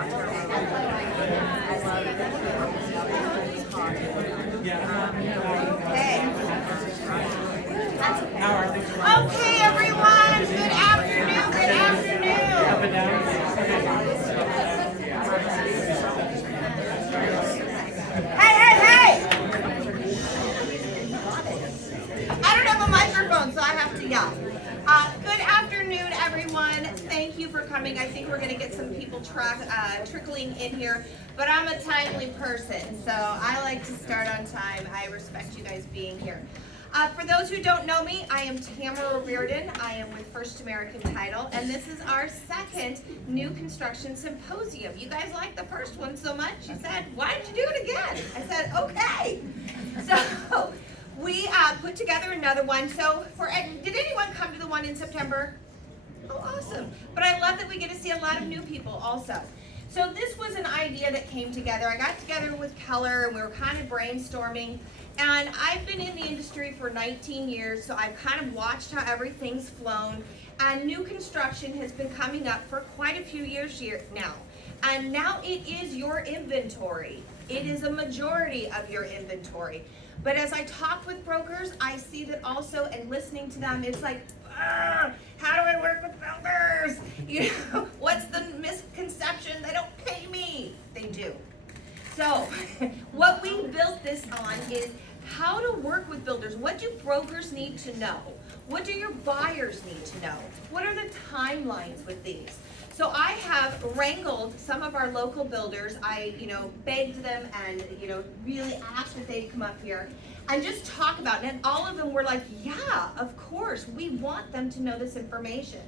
Okay, everyone. Good afternoon. Good afternoon. Hey! I don't have a microphone, so I have to yell. Good afternoon, everyone. Thank you for coming. I think we're going to get some people trickling in here, but I'm a timely person, so I like to start on time. I respect you guys being here. For those who don't know me, I am Tamara Reardon. I am with First American Title, and this is our second new construction symposium. You guys liked the first one so much, you said, why did you do it again? I said, okay. So we put together another one. So did anyone come to the one in September? Oh, awesome. But I love that we get to see a lot of new people also. So this was an idea that came together. I got together with Keller and we were kind of brainstorming. And I've been in the industry for 19 years, so I've kind of watched how everything's flown. And new construction has been coming up for quite a few years now. And now it is your inventory. It is a majority of your inventory. But as I talk with brokers, I see that also, and listening to them, it's like, how do I work with builders? You know, what's the misconception? They don't pay me. They do. So what we built this on is how to work with builders. What do brokers need to know? What do your buyers need to know? What are the timelines with these? So I have wrangled some of our local builders. I, begged them and, really asked that they come up here and just talk about it. And all of them were like, yeah, of course, we want them to know this information.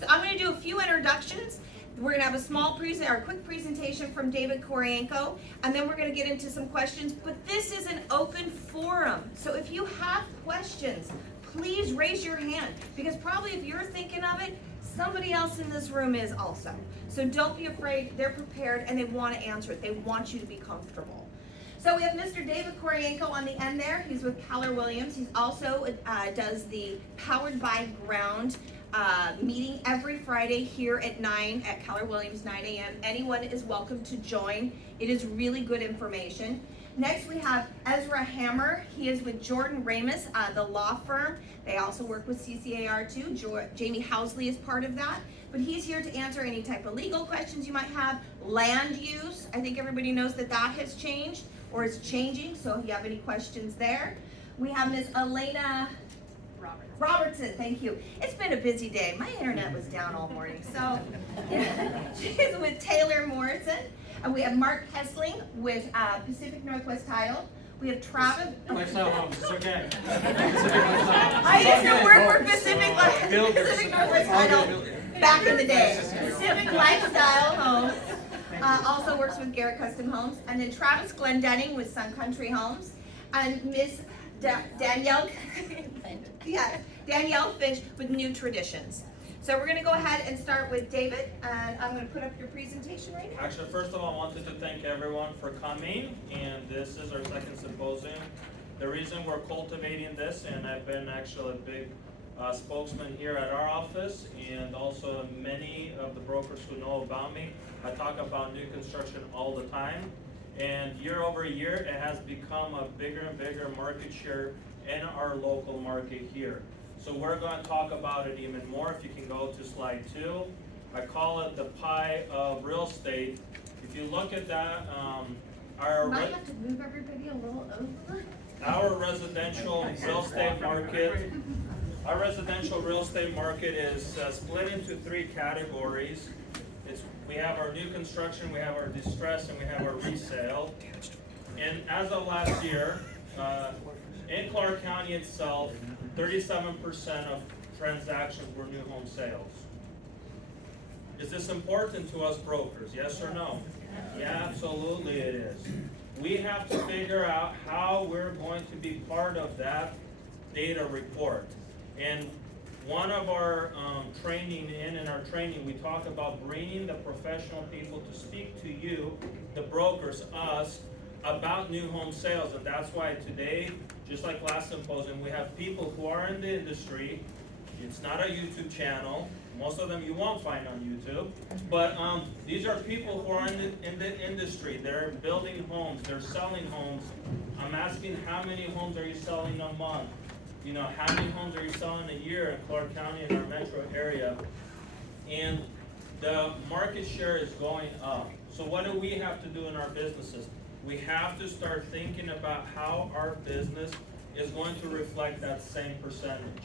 So I'm going to do a few introductions. We're going to have a quick presentation from David Koryanko, and then we're going to get into some questions. But this is an open forum. So if you have questions, please raise your hand, because probably if you're thinking of it, somebody else in this room is also. So don't be afraid. They're prepared and they want to answer it. They want you to be comfortable. So we have Mr. David Koryanko on the end there. He's with Keller Williams. He also does the Powered by Ground meeting every Friday here at 9 at Keller Williams, 9 a.m. Anyone is welcome to join. It is really good information. Next we have Ezra Hammer. He is with Jordan Ramus, the law firm. They also work with CCAR too. Jamie Housley is part of that. But he's here to answer any type of legal questions you might have. Land use, I think everybody knows that has changed or is changing. So if you have any questions there. We have Ms. Elena Robertson, thank you. It's been a busy day. My internet was down all morning, so she's with Taylor Morrison. And we have Mark Hessling with Pacific Northwest Title. We have Travis. Lifestyle Homes, it's okay. I used to work for Pacific Northwest Title back in the day. Pacific Lifestyle Homes. Also works with Garrett Custom Homes. And then Travis Glendenning with Sun Country Homes. And Miss Danielle Finch with New Traditions. So we're going to go ahead and start with David, and I'm going to put up your presentation right now. Actually, first of all, I wanted to thank everyone for coming, and this is our second symposium. The reason we're cultivating this, and I've been actually a big spokesman here at our office, and also many of the brokers who know about me, I talk about new construction all the time. And year over year, it has become a bigger and bigger market share in our local market here. So we're going to talk about it even more. If you can go to slide 2. I call it the pie of real estate. If you look at that, You might have to move everybody a little over. Our residential real estate market, is split into 3 categories. We have our new construction, we have our distress, and we have our resale. And as of last year, in Clark County itself, 37% of transactions were new home sales. Is this important to us brokers? Yes or no? Yeah, absolutely it is. We have to figure out how we're going to be part of that data report. And one of our in our training, we talk about bringing the professional people to speak to you, the brokers, us, about new home sales. And that's why today, just like last symposium, we have people who are in the industry. It's not a YouTube channel. Most of them you won't find on YouTube. But these are people who are in the industry. They're building homes. They're selling homes. I'm asking, how many homes are you selling a month? You know, how many homes are you selling a year in Clark County in our metro area? And the market share is going up. So what do we have to do in our businesses? We have to start thinking about how our business is going to reflect that same percentage.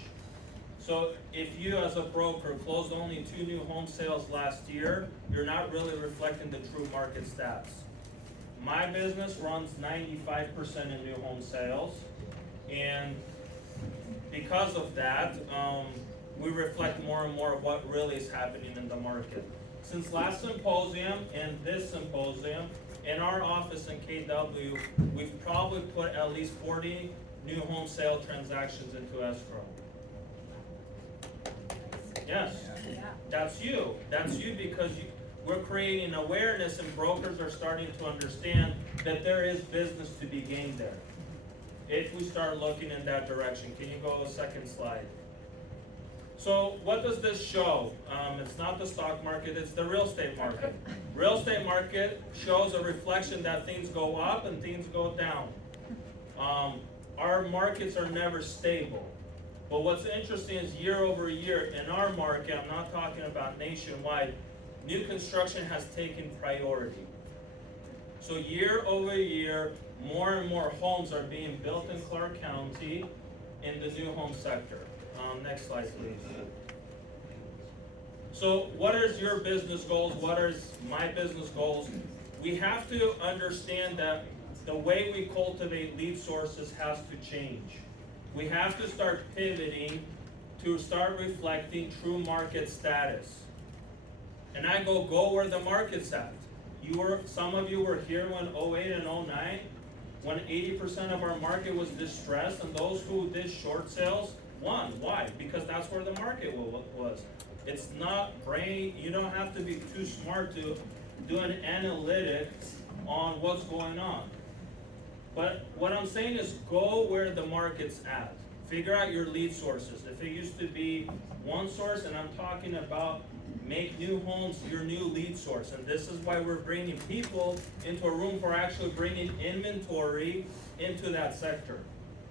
So if you as a broker closed only 2 new home sales last year, you're not really reflecting the true market stats. My business runs 95% in new home sales, and because of that, we reflect more and more of what really is happening in the market. Since last symposium and this symposium, in our office in KW, we've probably put at least 40 new home sale transactions into escrow. Yes, that's you. That's you because we're creating awareness, and brokers are starting to understand that there is business to be gained there. If we start looking in that direction. Can you go a second slide? So what does this show? It's not the stock market, it's the real estate market. Real estate market shows a reflection that things go up and things go down. Our markets are never stable. But what's interesting is year over year in our market, I'm not talking about nationwide, new construction has taken priority. So year over year, more and more homes are being built in Clark County in the new home sector. Next slide, please. So what is your business goals? What is my business goals? We have to understand that the way we cultivate lead sources has to change. We have to start pivoting to start reflecting true market status. And I go where the market's at. Some of you were here when 08 and 09, when 80% of our market was distressed, and those who did short sales won. Why? Because that's where the market was. It's not brain, you don't have to be too smart to do an analytics on what's going on. But what I'm saying is go where the market's at. Figure out your lead sources. If it used to be one source, and I'm talking about make new homes your new lead source. And this is why we're bringing people into a room for actually bringing inventory into that sector.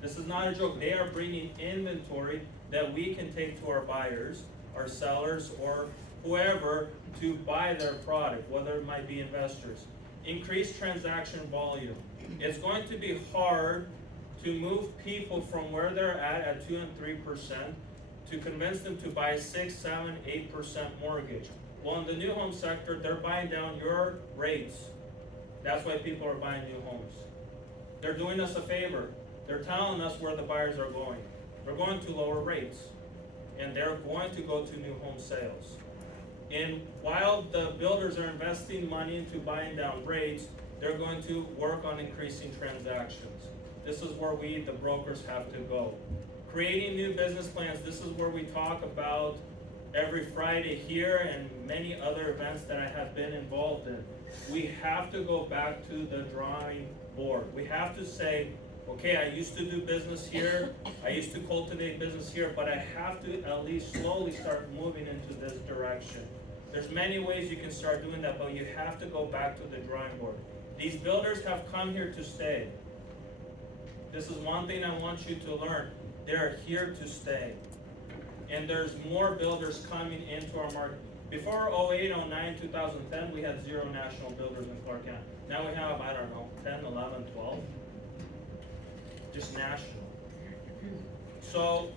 This is not a joke. They are bringing inventory that we can take to our buyers, our sellers, or whoever to buy their product, whether it might be investors. Increase transaction volume. It's going to be hard to move people from where they're at 2 and 3%, to convince them to buy 6, 7, 8% mortgage. Well, in the new home sector, they're buying down your rates. That's why people are buying new homes. They're doing us a favor. They're telling us where the buyers are going. They're going to lower rates, and they're going to go to new home sales. And while the builders are investing money into buying down rates, they're going to work on increasing transactions. This is where we, the brokers, have to go. Creating new business plans, this is where we talk about every Friday here and many other events that I have been involved in. We have to go back to the drawing board. We have to say, okay, I used to do business here, I used to cultivate business here, but I have to at least slowly start moving into this direction. There's many ways you can start doing that, but you have to go back to the drawing board. These builders have come here to stay. This is one thing I want you to learn. They're here to stay. And there's more builders coming into our market. Before 08, 09, 2010, we had 0 national builders in Clark County. Now we have, I don't know, 10, 11, 12. Just national. So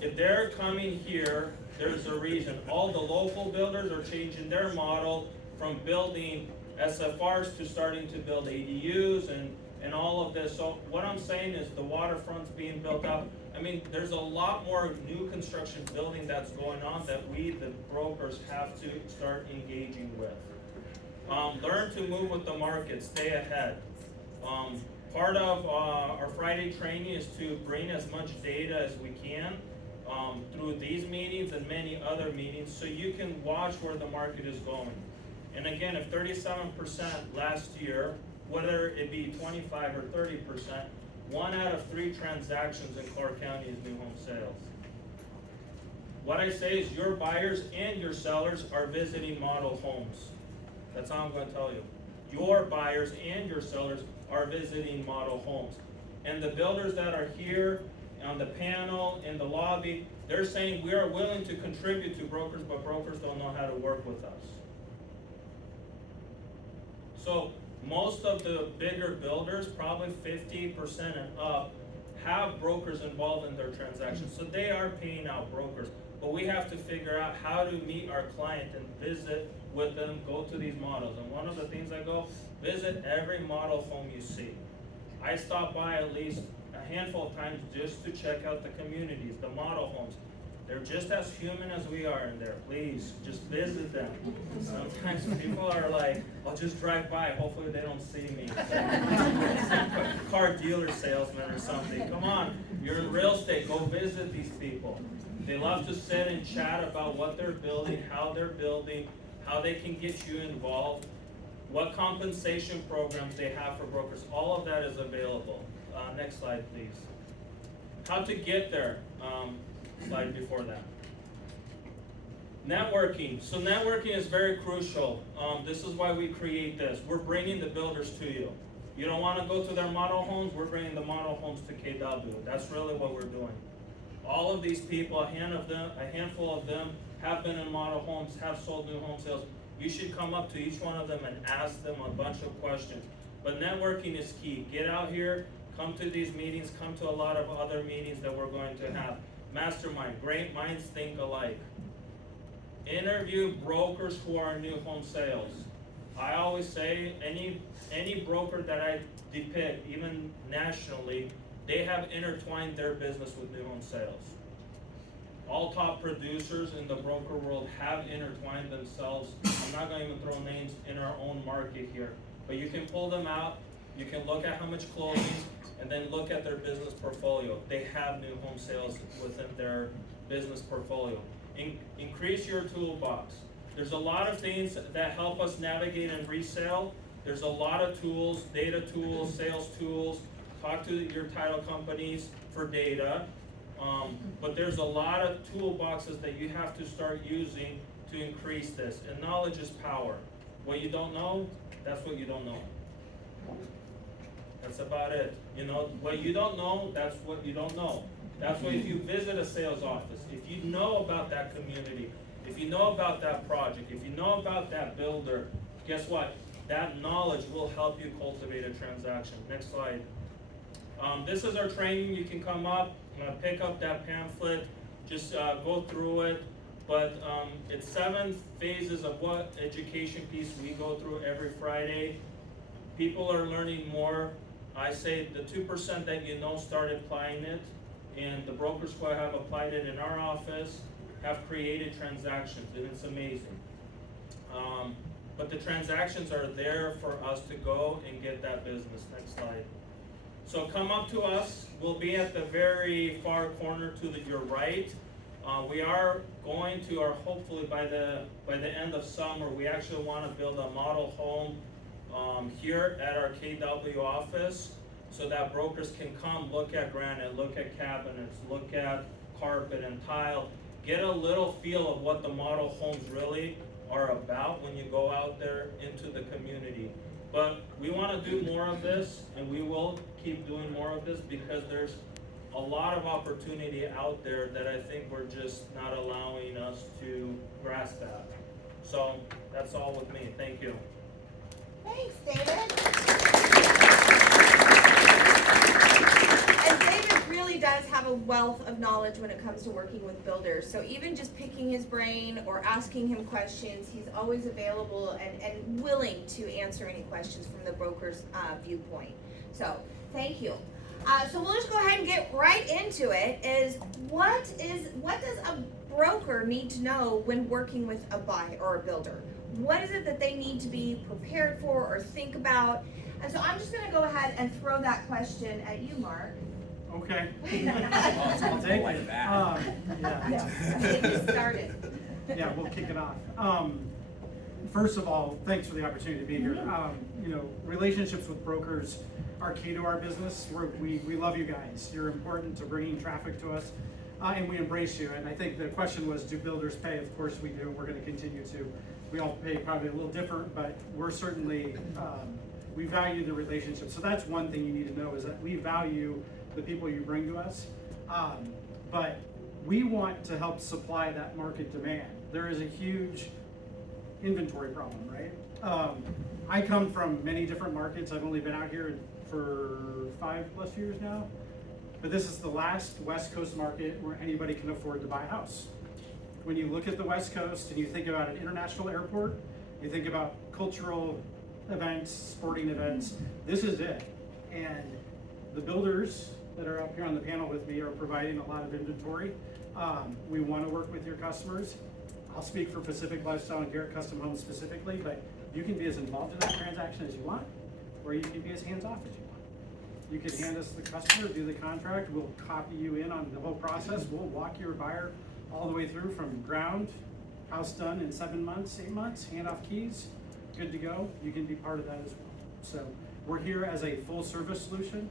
if they're coming here, there's a reason. All the local builders are changing their model from building SFRs to starting to build ADUs and all of this. So what I'm saying is the waterfront's being built up. I mean, there's a lot more new construction building that's going on that we, the brokers, have to start engaging with. Learn to move with the market, stay ahead. Part of our Friday training is to bring as much data as we can through these meetings and many other meetings so you can watch where the market is going. And again, if 37% last year, whether it be 25 or 30%, 1 out of 3 transactions in Clark County is new home sales. What I say is your buyers and your sellers are visiting model homes. That's all I'm going to tell you. Your buyers and your sellers are visiting model homes. And the builders that are here on the panel, in the lobby, they're saying we are willing to contribute to brokers, but brokers don't know how to work with us. So most of the bigger builders, probably 50% and up, have brokers involved in their transactions. So they are paying out brokers. But we have to figure out how to meet our client and visit with them, go to these models. And one of the things I go, visit every model home you see. I stop by at least a handful of times just to check out the communities, the model homes. They're just as human as we are in there. Please, just visit them. Sometimes people are like, I'll just drive by, hopefully they don't see me. Some car dealer salesman or something. Come on, you're in real estate, go visit these people. They love to sit and chat about what they're building, how they can get you involved, what compensation programs they have for brokers. All of that is available. Next slide, please. How to get there. Slide before that. Networking. So networking is very crucial. This is why we create this. We're bringing the builders to you. You don't want to go to their model homes, we're bringing the model homes to KW. That's really what we're doing. All of these people, a handful of them have been in model homes, have sold new home sales. You should come up to each one of them and ask them a bunch of questions. But networking is key. Get out here, come to these meetings, come to a lot of other meetings that we're going to have. Mastermind, great minds think alike. Interview brokers who are in new home sales. I always say any broker that I depict, even nationally, they have intertwined their business with new home sales. All top producers in the broker world have intertwined themselves. I'm not going to even throw names in our own market here, but you can pull them out. You can look at how much closings, and then look at their business portfolio. They have new home sales within their business portfolio. Increase your toolbox. There's a lot of things that help us navigate in resale. There's a lot of tools, data tools, sales tools. Talk to your title companies for data. But there's a lot of toolboxes that you have to start using to increase this. And knowledge is power. What you don't know, that's what you don't know. That's about it. You know, what you don't know, that's what you don't know. That's why if you visit a sales office, if you know about that community, if you know about that project, if you know about that builder, guess what? That knowledge will help you cultivate a transaction. Next slide. This is our training. You can come up, pick up that pamphlet, just go through it. But it's 7 phases of what education piece we go through every Friday. People are learning more. I say the 2% that you know, start applying it. And the brokers who have applied it in our office have created transactions, and it's amazing. But the transactions are there for us to go and get that business. Next slide. So come up to us. We'll be at the very far corner to your right. We are going to, or hopefully by the end of summer, we actually want to build a model home here at our KW office, so that brokers can come look at granite, look at cabinets, look at carpet and tile, get a little feel of what the model homes really are about when you go out there into the community. But we want to do more of this, and we will keep doing more of this, because there's a lot of opportunity out there that I think we're just not allowing us to grasp at. So that's all with me. Thank you. Thanks, David. And David really does have a wealth of knowledge when it comes to working with builders. So even just picking his brain or asking him questions, he's always available and willing to answer any questions from the broker's viewpoint. So thank you. So we'll just go ahead and get right into it. What does a broker need to know when working with a buyer or a builder? What is it that they need to be prepared for or think about? And so I'm just going to go ahead and throw that question at you, Mark. Okay. I'll take it. They just started. Yeah, we'll kick it off. First of all, thanks for the opportunity to be here. Relationships with brokers are key to our business. We love you guys. You're important to bringing traffic to us. and we embrace you. And I think the question was, do builders pay? Of course we do. We're going to continue to. We all pay probably a little different, but we're certainly, we value the relationship. So that's one thing you need to know, is that we value the people you bring to us. But we want to help supply that market demand. There is a huge inventory problem, right? I come from many different markets. I've only been out here for 5+ years now. But this is the last West Coast market where anybody can afford to buy a house. When you look at the West Coast and you think about an international airport, you think about cultural events, sporting events, this is it. And the builders that are up here on the panel with me are providing a lot of inventory. We want to work with your customers. I'll speak for Pacific Lifestyle and Garrett Custom Homes specifically, but you can be as involved in that transaction as you want, or you can be as hands-off as you want. You can hand us the customer, do the contract, we'll copy you in on the whole process, we'll walk your buyer all the way through from ground, house done in 7 months, 8 months, hand off keys, good to go. You can be part of that as well. So we're here as a full service solution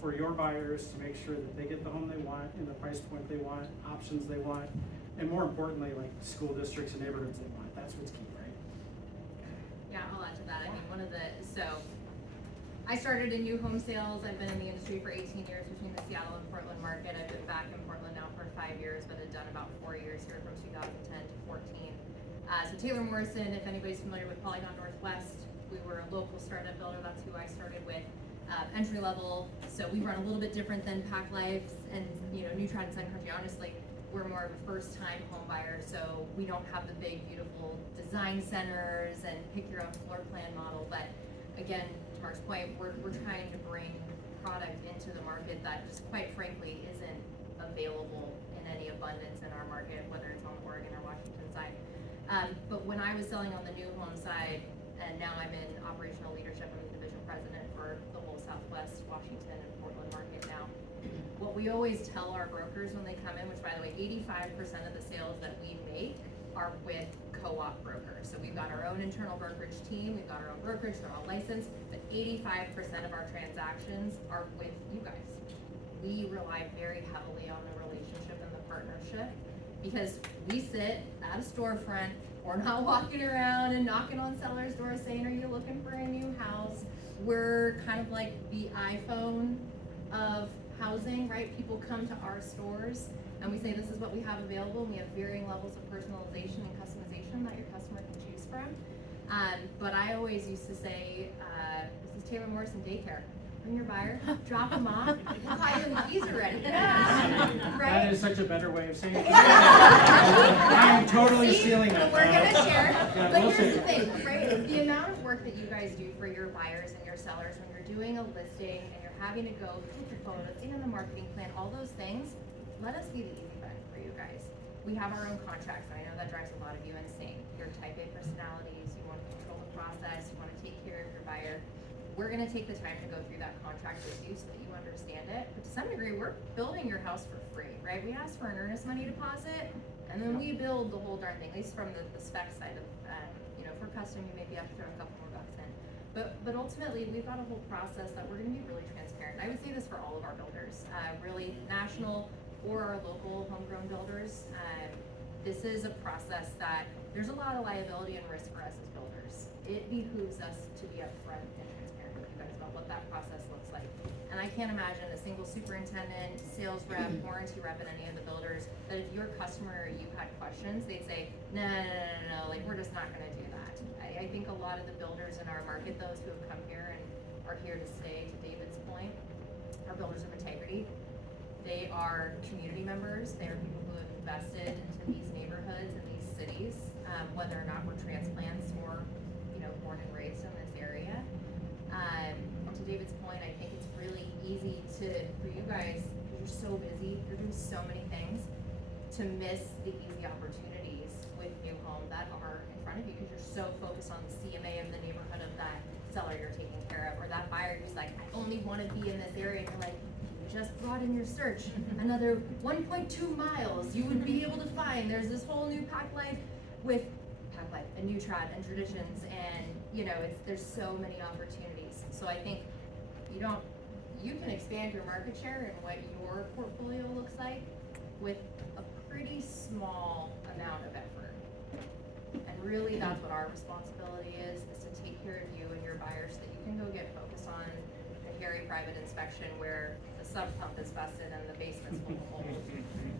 for your buyers to make sure that they get the home they want in the price point they want, options they want, and more importantly, like school districts and neighborhoods they want. That's what's key, right? Yeah, I'll add to that. I mean, so I started in new home sales. I've been in the industry for 18 years between the Seattle and Portland market. I've been back in Portland now for 5 years, but I've done about 4 years here from 2010 to 14. So Taylor Morrison, if anybody's familiar with Polygon Northwest, we were a local startup builder. That's who I started with. Entry level, so we run a little bit different than Pack Life and New Trad and Sun Country. Honestly, we're more of a first-time home buyer, so we don't have the big, beautiful design centers and pick your own floor plan model. But again, to Mark's point, we're trying to bring product into the market that just quite frankly isn't available in any abundance in our market, whether it's on the Oregon or Washington side. But when I was selling on the new home side, and now I'm in operational leadership, I'm the division president for the whole Southwest, Washington, and Portland market now. What we always tell our brokers when they come in, which by the way, 85% of the sales that we make are with co-op brokers. So we've got our own internal brokerage team, we've got our own brokerage, they're all licensed, but 85% of our transactions are with you guys. We rely very heavily on the relationship and the partnership because we sit at a storefront, we're not walking around and knocking on sellers' doors saying, are you looking for a new house? We're kind of like the iPhone of housing, right? People come to our stores and we say, this is what we have available. We have varying levels of personalization and customization that your customer can choose from. But I always used to say, this is Taylor Morrison Daycare. Bring your buyer, drop them off, we'll call you when the keys are ready. Right? That is such a better way of saying it. I am totally stealing that. We're gonna share. Yeah, But we'll here's the share. thing, right? The amount of work that you guys do for your buyers and your sellers when you're doing a listing and you're having to go take your photos and the marketing plan, all those things, let us be the easy button for you guys. We have our own contracts, and I know that drives a lot of you insane. You're type A personalities, you want to control the process, you want to take care of your buyer. We're gonna take the time to go through that contract with you so that you understand it. But to some degree, we're building your house for free, right? We ask for an earnest money deposit, and then we build the whole darn thing, at least from the spec side of, for custom, you maybe have to throw a couple more bucks in. But ultimately, we've got a whole process that we're gonna be really transparent. I would say this for all of our builders, really national or our local homegrown builders. This is a process that there's a lot of liability and risk for us as builders. It behooves us to be upfront and transparent with you guys about what that process looks like. And I can't imagine a single superintendent, sales rep, warranty rep at any of the builders that if your customer or you had questions, they'd say, no, like we're just not gonna do that. I think a lot of the builders in our market, those who have come here and are here to stay, to David's point, are builders of integrity. They are community members. They are people who have invested into these neighborhoods and these cities, whether or not we're transplants or, born and raised in this area. And to David's point, I think it's really easy for you guys, because you're so busy, you're doing so many things, to miss the easy opportunities with new home that are in front of you because you're so focused on the CMA of the neighborhood of that seller you're taking care of, or that buyer who's like, I only want to be in this area, and you're like, just brought in your search another 1.2 miles you would be able to find. There's this whole new Pack Life with Pack Life and New Trad and Traditions, and there's so many opportunities. So I think you can expand your market share and what your portfolio looks like with a pretty small amount of effort. And really, that's what our responsibility is to take care of you and your buyers so that you can go get focused on the hairy private inspection where the sub pump is busted and the basement's full of holes,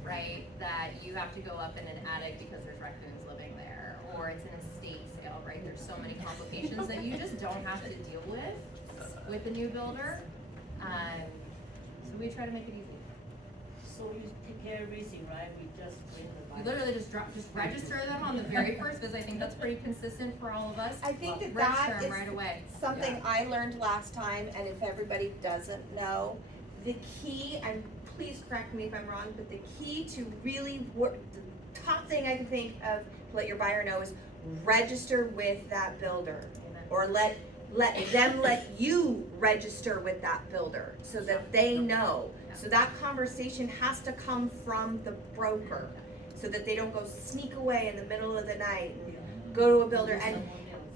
right? That you have to go up in an attic because there's raccoons living there, or it's an estate sale, right? There's so many complications that you just don't have to deal with the new builder. So we try to make it easy. So you take care of everything, right? We just bring the You buyer. literally just register them on the very first visit. I think that's pretty consistent for all of us. I think that Register that them right is away. something Yeah. I learned last time, and if everybody doesn't know, the key, and please correct me if I'm wrong, but the key to really work, the top thing I can think of to let your buyer know is register with that builder. Amen. Or let them let you register with that builder so that they know. So that conversation has to come from the broker so that they don't go sneak away in the middle of the night and go to a builder. And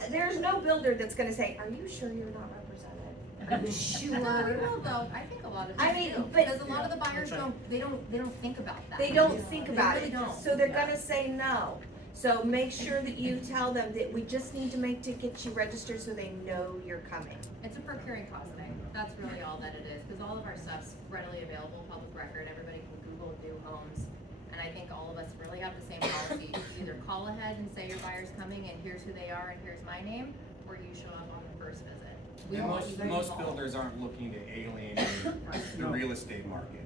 there's no builder that's gonna say, are you sure you're not represented? Are you No, we sure? will though. I think a lot of I them mean, do. but- Because a lot of the buyers they don't think about that. They don't think about They it, really don't. so they're gonna say no. So make sure that you tell them that we just need to get you registered so they know you're coming. It's a procuring cost thing. That's really all that it is, because all of our stuff's readily available, public record, everybody can Google new homes. And I think all of us really have the same policy. You either call ahead and say your buyer's coming and here's who they are and here's my name, or you show up on the first visit. We And want you guys most involved. builders aren't looking to alienate the No. real estate market.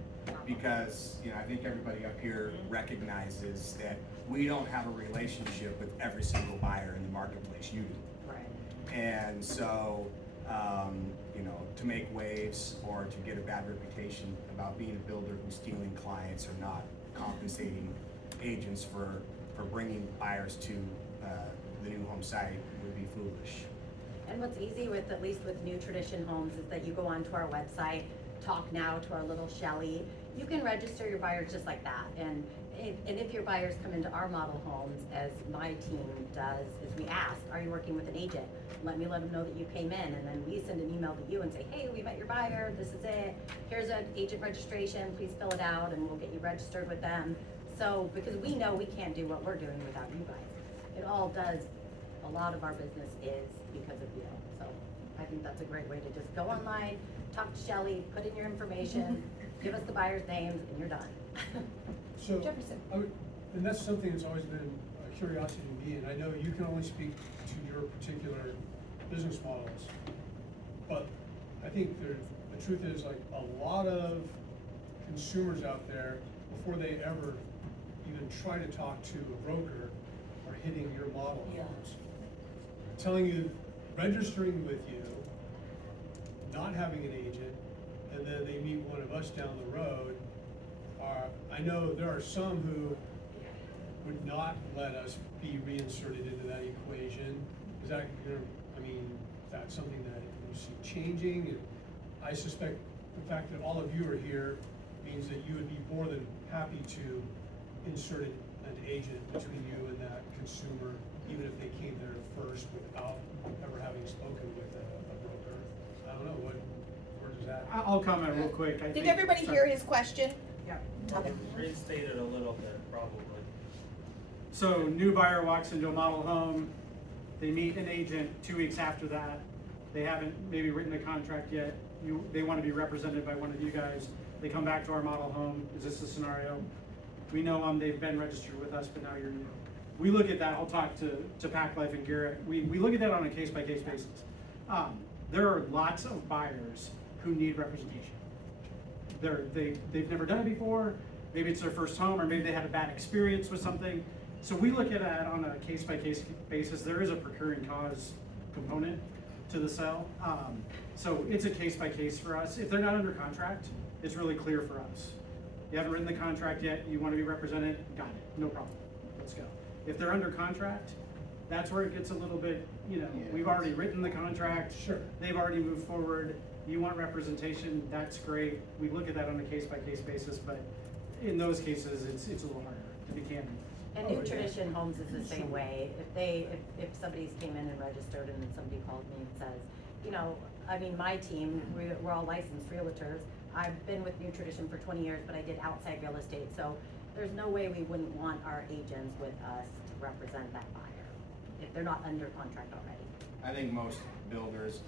Because, you know, I think everybody up here recognizes that we don't have a relationship with every single buyer in the marketplace, you do. Right. And so, you know, to make waves or to get a bad reputation about being a builder who's stealing clients or not compensating agents for bringing buyers to the new home site would be foolish. And what's easy with, at least with New Tradition Homes, is that you go onto our website, talk now to our little Shelley. You can register your buyers just like that. And if your buyers come into our model homes, as my team does, is we ask, are you working with an agent? Let them know that you came in, and then we send an email to you and say, hey, we met your buyer, this is it. Here's an agent registration, please fill it out, and we'll get you registered with them. So, because we know we can't do what we're doing without you guys. It all does, a lot of our business is because of you. So I think that's a great way to just go online, talk to Shelley, put in your information, give us the buyer's names, and you're done. So, Jefferson. and that's something that's always been a curiosity to me, and I know you can only speak to your particular business models. But I think the truth is, like, a lot of consumers out there, before they ever even try to talk to a broker, are hitting your model Yeah. homes. Telling you, registering with you, not having an agent, and then they meet one of us down the road. I know there are some who would not let us be reinserted into that equation. Is that, that's something that you see changing? And I suspect the fact that all of you are here means that you would be more than happy to insert an agent between you and that consumer, even if they came there first without ever having spoken with a broker. I don't know, where does that? I'll comment real quick. I Did think- everybody sorry. hear his question? Yeah. Okay. Restate it a little bit, probably. So new buyer walks into a model home, they meet an agent 2 weeks after that, they haven't maybe written a contract yet, they wanna be represented by one of you guys, they come back to our model home, is this the scenario? We know they've been registered with us, but now you're new. We look at that, I'll talk to Pack Life and Garrett, we look at that on a case-by-case basis. There are lots of buyers who need representation. They've never done it before, maybe it's their first home, or maybe they had a bad experience with something. So we look at that on a case-by-case basis. There is a procuring cause component to the sale. So it's a case-by-case for us. If they're not under contract, it's really clear for us. You haven't written the contract yet, you wanna be represented, got it, no problem, let's go. If they're under contract, that's where it gets a little bit, we've already written the contract. Sure. They've already moved forward, you want representation, that's great. We look at that on a case-by-case basis, but in those cases, it's a little harder to be candid. And New Tradition Homes is the same way. If somebody's came in and registered and then somebody calls me and says, my team, we're all licensed realtors. I've been with New Tradition for 20 years, but I did outside real estate. So there's no way we wouldn't want our agents with us to represent that buyer, if they're not under contract already. I think most builders,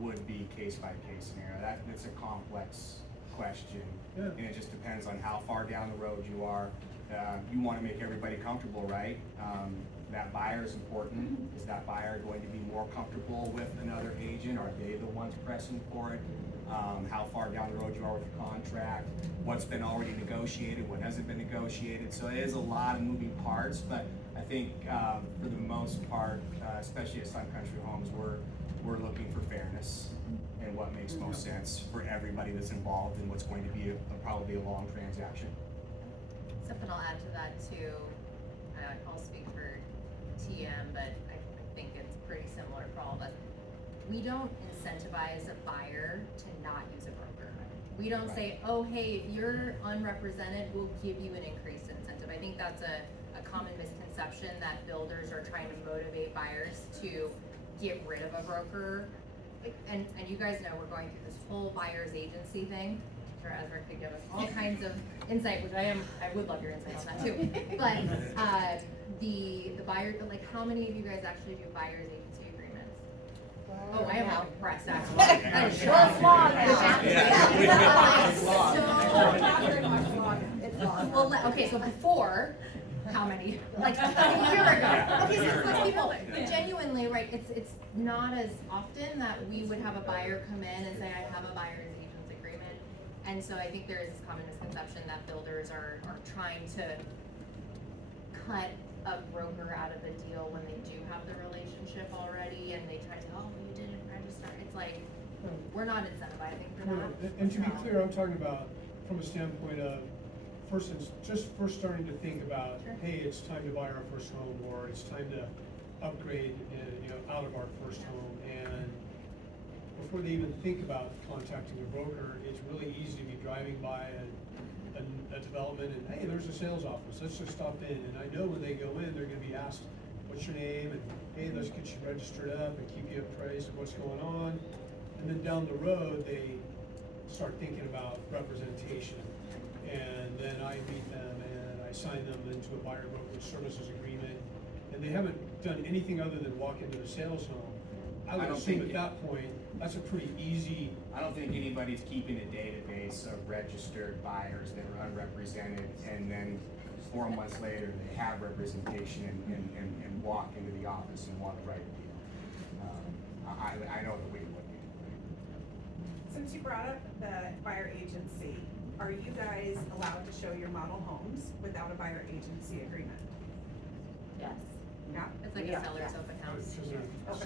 would be case by case scenario. That's a complex question. Yeah. And it just depends on how far down the road you are. You wanna make everybody comfortable, right? That buyer is important. Is that buyer going to be more comfortable with another agent? Are they the ones pressing for it? How far down the road you are with the contract? What's been already negotiated? What hasn't been negotiated? So it is a lot of moving parts, but I think, for the most part, especially at Sun Country Homes, we're looking for fairness and what makes most sense for everybody that's involved in what's going to be probably a long transaction. Something I'll add to that too, I'll speak for TM, but I think it's pretty similar for all of us. We don't incentivize a buyer to not use a broker. We don't say, oh, hey, if you're unrepresented, we'll give you an increased incentive. I think that's a common misconception that builders are trying to motivate buyers to get rid of a broker. And you guys know we're going through this whole buyer's agency thing. I'm sure Ezra could give us all kinds of insight, which I would love your insight on that too. But the buyer, like how many of you guys actually do buyer's agency agreements? Oh, I am out of press actually. That is well, okay, so before, how many? Like a year ago. Okay, so let's people, but genuinely, right, it's not as often that we would have a buyer come in and say, I have a buyer's agent's agreement. And so I think there is this common misconception that builders are trying to cut a broker out of the deal when they do have the relationship already and they try to, oh, you didn't register. It's like, we're not incentivizing for that. And to be clear, I'm talking about from a standpoint of first starting to think about, Sure. hey, it's time to buy our first home, or it's time to upgrade, out of our first home, and before they even think about contacting a broker, it's really easy to be driving by a development and, hey, there's a sales office, let's just stop in, and I know when they go in, they're gonna be asked, what's your name, and hey, let's get you registered up and keep you appraised of what's going on, and then down the road, they start thinking about representation. And then I meet them and I sign them into a buyer brokerage services agreement, and they haven't done anything other than walk into the sales home. I would don't assume think at that point, that's a pretty easy, I don't think anybody's keeping a database of registered buyers that are unrepresented, and then 4 months later, they have representation and walk into the office and want to write a deal. I know that we wouldn't. Since you brought up the buyer agency, are you guys allowed to show your model homes without a buyer agency agreement? Yes. Yeah? It's like Yeah. a seller's open house. Okay.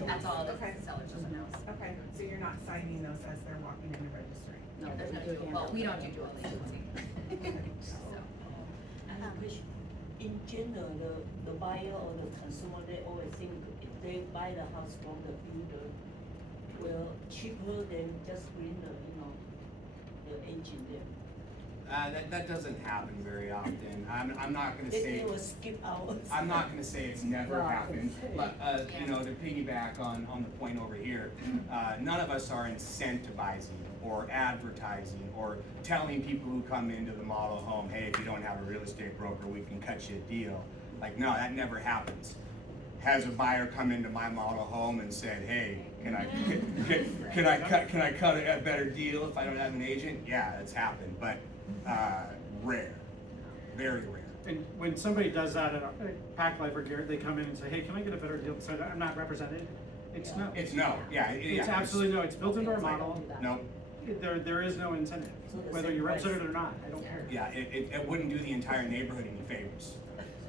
That's all it is, Okay. a seller's open house. Okay, so you're not signing those as they're walking in and registering? No, There's no we do dual, handle well, we don't do it. dual agency. So, I have a question. In general, the buyer or the consumer, they always think if they buy the house from the builder, well, cheaper than just bring the agent there. That doesn't happen very often. I'm not gonna say. They will skip hours. I'm not gonna say it's never Right. happened, but, to piggyback on the point over here, none of us are incentivizing or advertising or telling people who come into the model home, hey, if you don't have a real estate broker, we can cut you a deal. Like, no, that never happens. Has a buyer come into my model home and said, hey, can I cut a better deal if I don't have an agent? Yeah, that's happened, but, rare, very rare. And when somebody does that at Pack Life or Garrett, they come in and say, hey, can I get a better deal? So I'm not represented. It's no. It's no, yeah. It's absolutely no. It's built into our model. No, There is no incentive, So the whether same you're price. represented or not. I don't care. yeah, it wouldn't do the entire neighborhood any favors.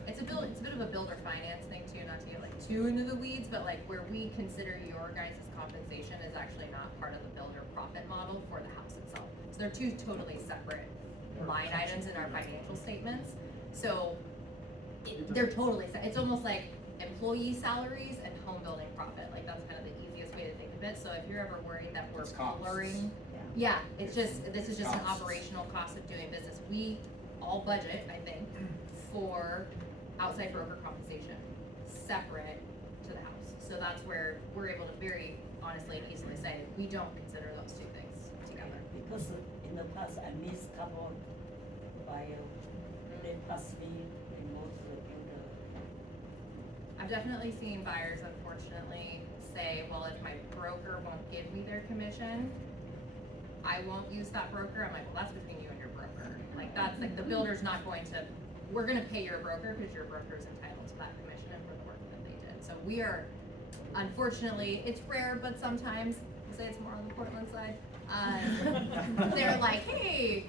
it's a bit of a builder finance thing too, not to get like too into the weeds, but like where we consider your guys' compensation is actually not part of the builder profit model for the house itself. So they're two totally separate line items in our financial statements. So they're totally, it's almost like employee salaries and home building profit. Like that's kind of the easiest way to think of it. So if you're ever worried that we're It's costs. blurring, yeah, this is just an Costs. operational cost of doing business. We all budget, I think, for outside broker compensation, separate to the house. So that's where we're able to very honestly and easily say, we don't consider those two things together. Because in the past, I missed couple buyer they possibly remote to the builder. I've definitely seen buyers unfortunately say, well, if my broker won't give me their commission, I won't use that broker. I'm like, well, that's between you and your broker. Like, that's like, the builder's not going to, we're gonna pay your broker because your broker is entitled to that commission and for the work that they did. So we are, unfortunately, it's rare, but sometimes, I'll say it's more on the Portland side, they're like, hey,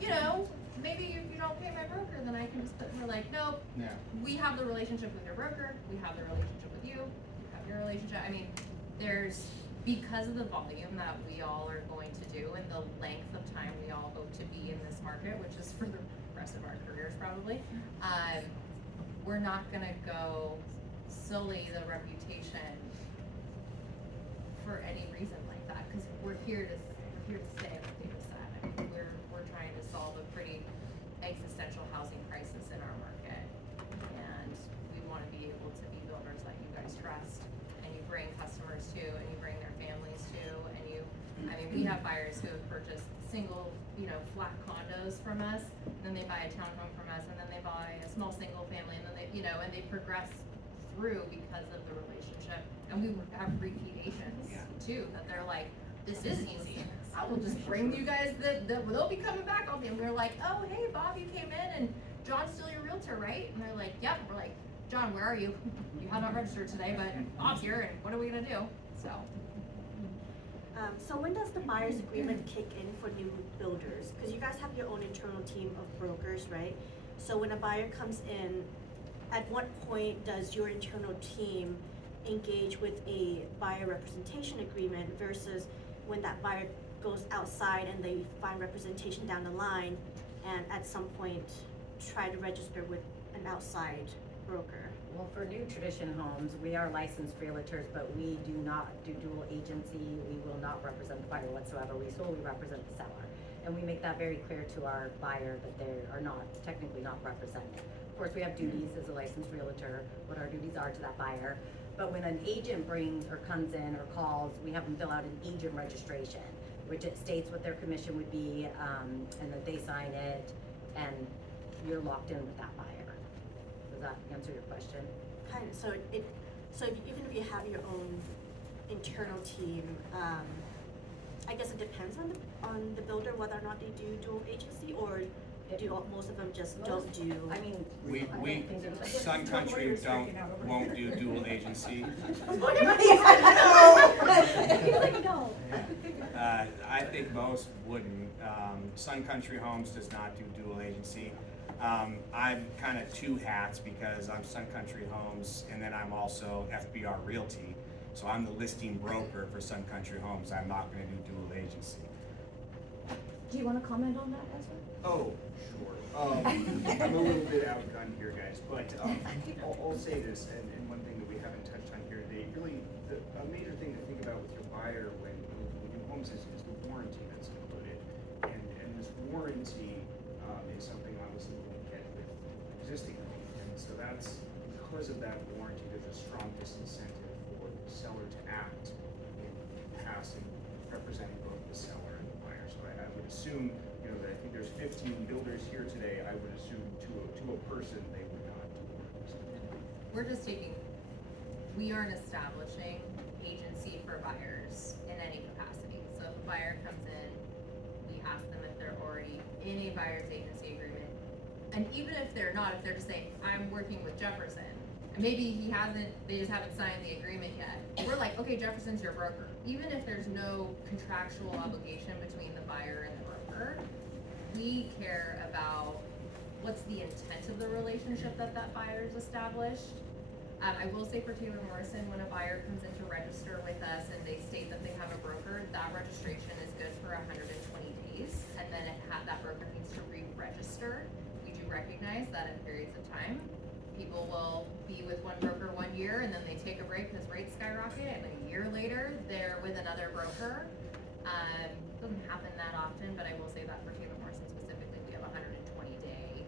you know, maybe if you don't pay my broker, then I can just put, and we're like, nope, Yeah. we have the relationship with your broker, we have the relationship with you, you have your relationship. I mean, there's, because of the volume that we all are going to do and the length of time we all hope to be in this market, which is for the rest of our careers probably, we're not gonna go sully the reputation for any reason like that, because we're here to stay, as David said. I mean, we're trying to solve a pretty existential housing crisis in our market, and we want to be able to be builders that you guys trust, and you bring customers to, and you bring their families to, and you, I mean, we have buyers who have purchased single, you know, flat condos from us, and then they buy a townhome from us, and then they buy a small single family, and then they, you know, and they progress through because of the relationship. And we have repeat agents too, that they're like, this is easy. I will just bring you guys they'll be coming back on me. And we're like, oh, hey, Bob, you came in and John's still your realtor, right? And they're like, yep. We're like, John, where are you? You have not registered today, but Bob's here, and what are we gonna do? So. So when does the buyer's agreement kick in for new builders? Because you guys have your own internal team of brokers, right? So when a buyer comes in, at what point does your internal team engage with a buyer representation agreement versus when that buyer goes outside and they find representation down the line and at some point try to register with an outside broker? Well, for new tradition homes, we are licensed realtors, but we do not do dual agency. We will not represent the buyer whatsoever. We solely represent the seller. And we make that very clear to our buyer that they are not, technically not represented. Of course, we have duties as a licensed realtor, what our duties are to that buyer. But when an agent brings or comes in or calls, we have them fill out an agent registration, which it states what their commission would be, and that they sign it, and you're locked in with that buyer. Does that answer your question? Kind of. So even if you have your own internal team, I guess it depends on the builder whether or not they do dual agency, or do most of them just don't do? I mean, We Sun Country won't do dual agency. I think most wouldn't. Sun Country Homes does not do dual agency. I'm kind of two hats because I'm Sun Country Homes and then I'm also FBR Realty. So I'm the listing broker for Sun Country Homes. I'm not going to do dual agency. do you want to comment on that, Ezra? Oh, sure. I'm a little bit outgunned here, guys, but I'll say this, and one thing that we haven't touched on here today, really, a major thing to think about with your buyer when new homes is the warranty that's included. And this warranty is something obviously we won't get with existing homes. And so that's, because of that warranty, there's a strong disincentive for the seller to act in passing, representing both the seller and the buyer. So I would assume, that I think there's 15 builders here today, I would assume to a person they would not do warranties. We're just we aren't establishing agency for buyers in any capacity. So if a buyer comes in, we ask them if they're already in a buyer's agency agreement. And even if they're not, if they're just saying, I'm working with Jefferson, and maybe they just haven't signed the agreement yet. We're like, okay, Jefferson's your broker. Even if there's no contractual obligation between the buyer and the broker, we care about what's the intent of the relationship that buyer's established. I will say for Taylor Morrison, when a buyer comes in to register with us and they state that they have a broker, that registration is good for 120 days, and then that broker needs to re-register. We do recognize that in periods of time, people will be with one broker 1 year and then they take a break because rates skyrocket, and a year later they're with another broker. Doesn't happen that often, but I will say that for Taylor Morrison specifically, we have a 120-day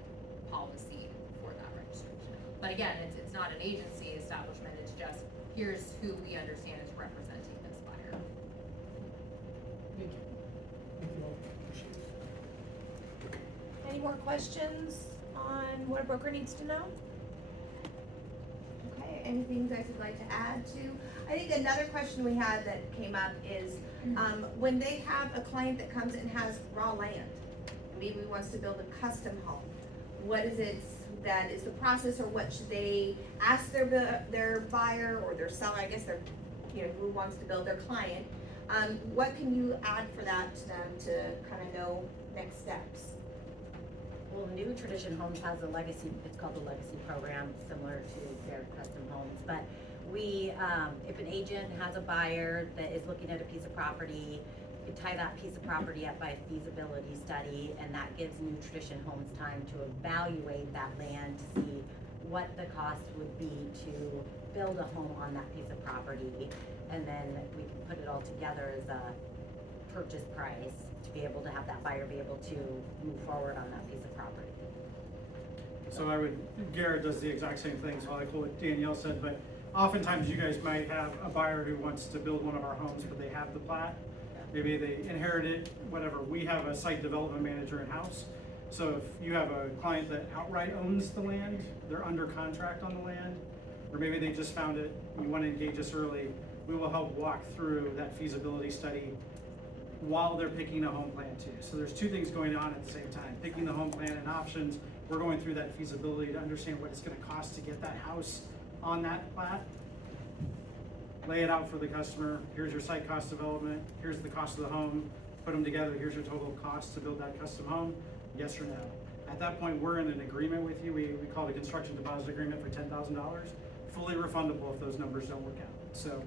policy for that registration. But again, it's not an agency establishment, it's just, here's who we understand is representing this buyer. Thank you. Thank you all. Appreciate it. Any more questions? on what a broker needs to know? Okay, anything you guys would like to add to? I think another question we had that came up is, when they have a client that comes in and has raw land, maybe wants to build a custom home, what is it that is the process, or what should they ask their buyer or their seller, I guess their, who wants to build, their client, what can you add for that to them to kind of know next steps? Well, New Tradition Homes has a legacy, it's called the Legacy Program, similar to their custom homes. But we, if an agent has a buyer that is looking at a piece of property, you tie that piece of property up by a feasibility study, and that gives New Tradition Homes time to evaluate that land to see what the cost would be to build a home on that piece of property. And then we can put it all together as a purchase price to be able to have that buyer be able to move forward on that piece of property. So Garrett does the exact same thing, so I like what Danielle said, but oftentimes you guys might have a buyer who wants to build one of our homes, but they have the plat. Maybe they inherited, whatever. We have a site development manager in-house. So if you have a client that outright owns the land, they're under contract on the land, or maybe they just found it, you want to engage us early, we will help walk through that feasibility study while they're picking a home plan too. So there's two things going on at the same time, picking the home plan and options. We're going through that feasibility to understand what it's going to cost to get that house on that plat. Lay it out for the customer. Here's your site cost development. Here's the cost of the home. Put them together. Here's your total cost to build that custom home. Yes or no? At that point, we're in an agreement with you. We call it a construction deposit agreement for $10,000. Fully refundable if those numbers don't work out. So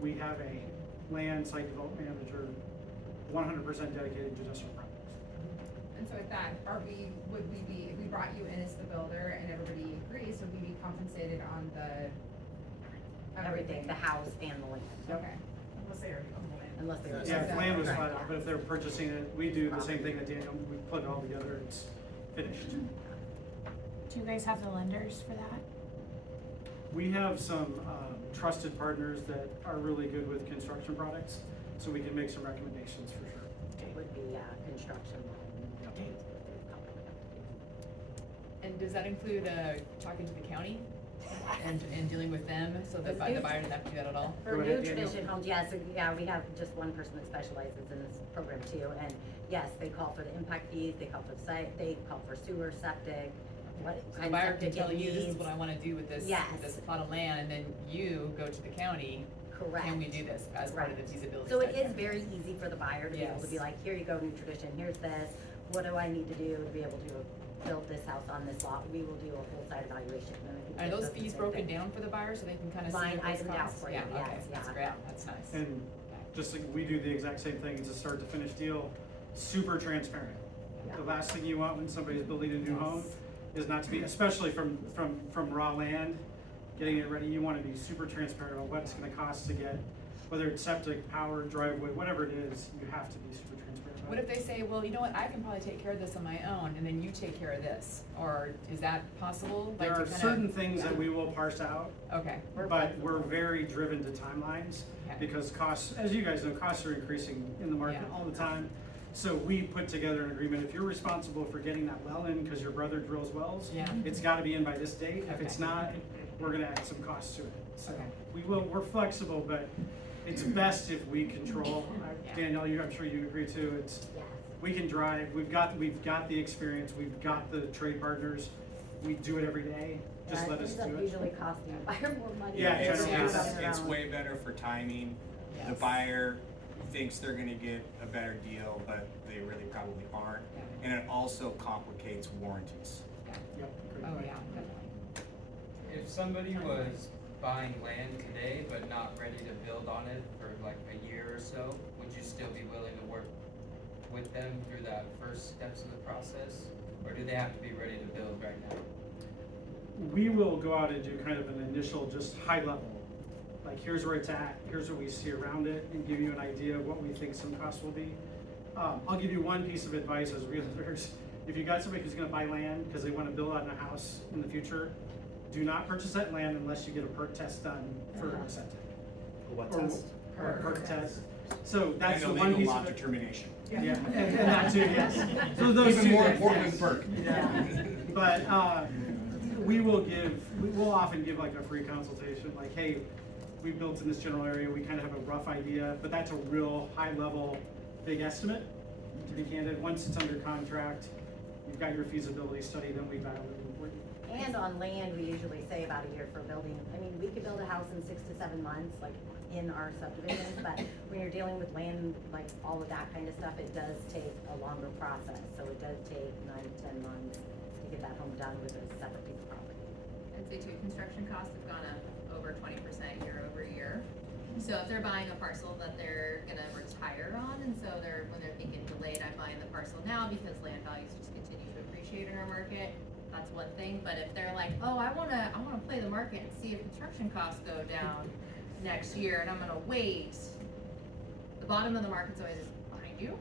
we have a land site development manager 100% dedicated to just our projects. And so with that, would we be, if we brought you in as the builder and everybody agrees, would we be compensated on the Everything, the house and the land. Okay. Unless they already own the land. Unless they were. Yeah, if land was Right. flat out, but if they're purchasing it, we do the same thing that Daniel, we put it all together, it's finished. Do you guys have the lenders for that? We have some trusted partners that are really good with construction products, so we can make some recommendations for sure. It would be, construction loan. Okay. And does that include talking to the county and dealing with them so that the buyer doesn't have to do that at all? For Go New ahead, Daniel. Tradition Homes, yes, yeah, we have just one person that specializes in this program too, and yes, they call for the impact fees, they call for the site, they call for sewer, septic, what So the kind of buyer can septic tell it you, this is needs. what I wanna do with this, Yes. with this plot of land, and then you go to the county, Correct. can we do this as part of the Correct. feasibility So study? it is very easy for the buyer to be able to be Yes. like, here you go, New Tradition, here's this, what do I need to do to be able to build this house on this lot? We will do a full site evaluation. And I think Are that those does the fees same broken thing. down for the buyer so they can kinda see Line what those itemmed out costs? for you, Yeah, okay, yes, that's yeah. great, that's nice. And just like we do the exact same thing, it's a start to finish deal, super transparent. Yeah. The last thing you want when somebody's building a new home is not to be, especially from raw land, getting it ready, you wanna be super transparent about what it's gonna cost to get, whether it's septic, power, driveway, whatever it is, you have to be super transparent about What it. if they say, well, you know what, I can probably take care of this on my own, and then you take care of this, or is that possible? There Like are to kinda- certain things that we will parse out, Okay, but we're very driven to timelines, Okay. because costs, as you guys know, costs are increasing in the market Yeah. all the time. So we put together an agreement, if you're responsible for getting that well in, because your brother drills wells, Yeah. it's gotta be in by this date, if it's Okay. not, we're gonna add some costs to it. So Okay. we're flexible, but it's best if we control. Yeah. Danielle, I'm sure you agree too, it's, Yes. we can drive, we've got the experience, we've got the trade partners, we do it every day, just Yeah, let us It ends do up it. usually costing the buyer more money. Yeah, than generally it's it's- on their It's own. way better for timing. The Yes. buyer thinks they're gonna get a better deal, but they really probably aren't. Yeah. And it also complicates warranties. Yep, great oh, point. yeah, definitely. If somebody was buying land today but not ready to build on it for like a year or so, would you still be willing to work with them through that first steps of the process? Or do they have to be ready to build right now? We will go out and do kind of an initial, just high level, like here's where it's at, here's what we see around it, and give you an idea of what we think some costs will be. I'll give you one piece of advice as realtors. If you got somebody who's gonna buy land because they wanna build out a house in the future, do not purchase that land unless you get a perk test done for a septic. What Or- test? Or a perk test. So that's And the the one legal piece lot of it. determination. Yeah, and that too, yes. So those Even two more things, important yes. than perk. Yeah. But, we will often give like a free consultation, like, hey, we built in this general area, we kind of have a rough idea, but that's a real high level, big estimate, to be candid. Once it's under contract, you've got your feasibility study, then we validate it. And on land, we usually say about a year for building. I mean, we could build a house in 6 to 7 months, like in our subdivisions, but when you're dealing with land, like all of that kind of stuff, it does take a longer process. So it does take 9 to 10 months to get that home done with a separate piece of property. I'd say too, construction costs have gone up over 20% year over year. So if they're buying a parcel that they're gonna retire on, and so when they're thinking delayed, I'm buying the parcel now because land values just continue to appreciate in our market, that's one thing. But if they're like, oh, I wanna play the market and see if construction costs go down next year, and I'm gonna wait, the bottom of the market's always behind you.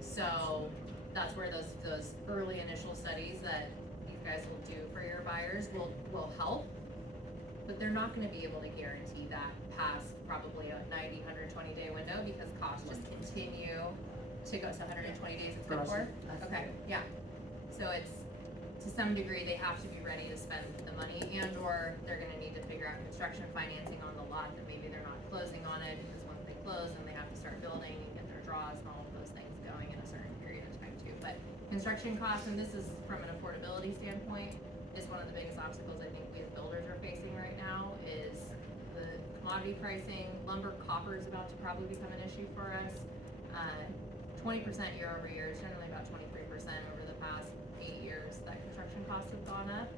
So that's where those early initial studies that you guys will do for your buyers will help. But they're not gonna be able to guarantee that past probably a 90, 120 day window because costs just continue to go. So 120 days it's good for? Okay, yeah. So it's, to some degree, they have to be ready to spend the money, and or they're gonna need to figure out construction financing on the lot that maybe they're not closing on it, because once they close, then they have to start building and get their draws and all of those things going in a certain period of time too. But construction costs, and this is from an affordability standpoint, is one of the biggest obstacles I think we as builders are facing right now, is the commodity pricing. Lumber, copper is about to probably become an issue for us. 20% year over year, it's generally about 23% over the past 8 years that construction costs have gone up.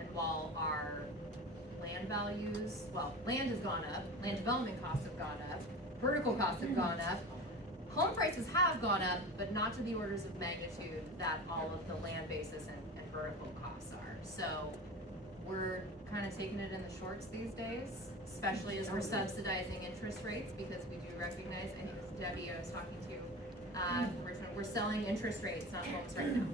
And while our land values, land has gone up, land development costs have gone up, vertical costs have gone up, home prices have gone up, but not to the orders of magnitude that all of the land basis and vertical costs are. So we're kind of taking it in the shorts these days, especially as we're subsidizing interest rates, because we do recognize, I think Debbie, I was talking to, we're selling interest rates, not homes right now,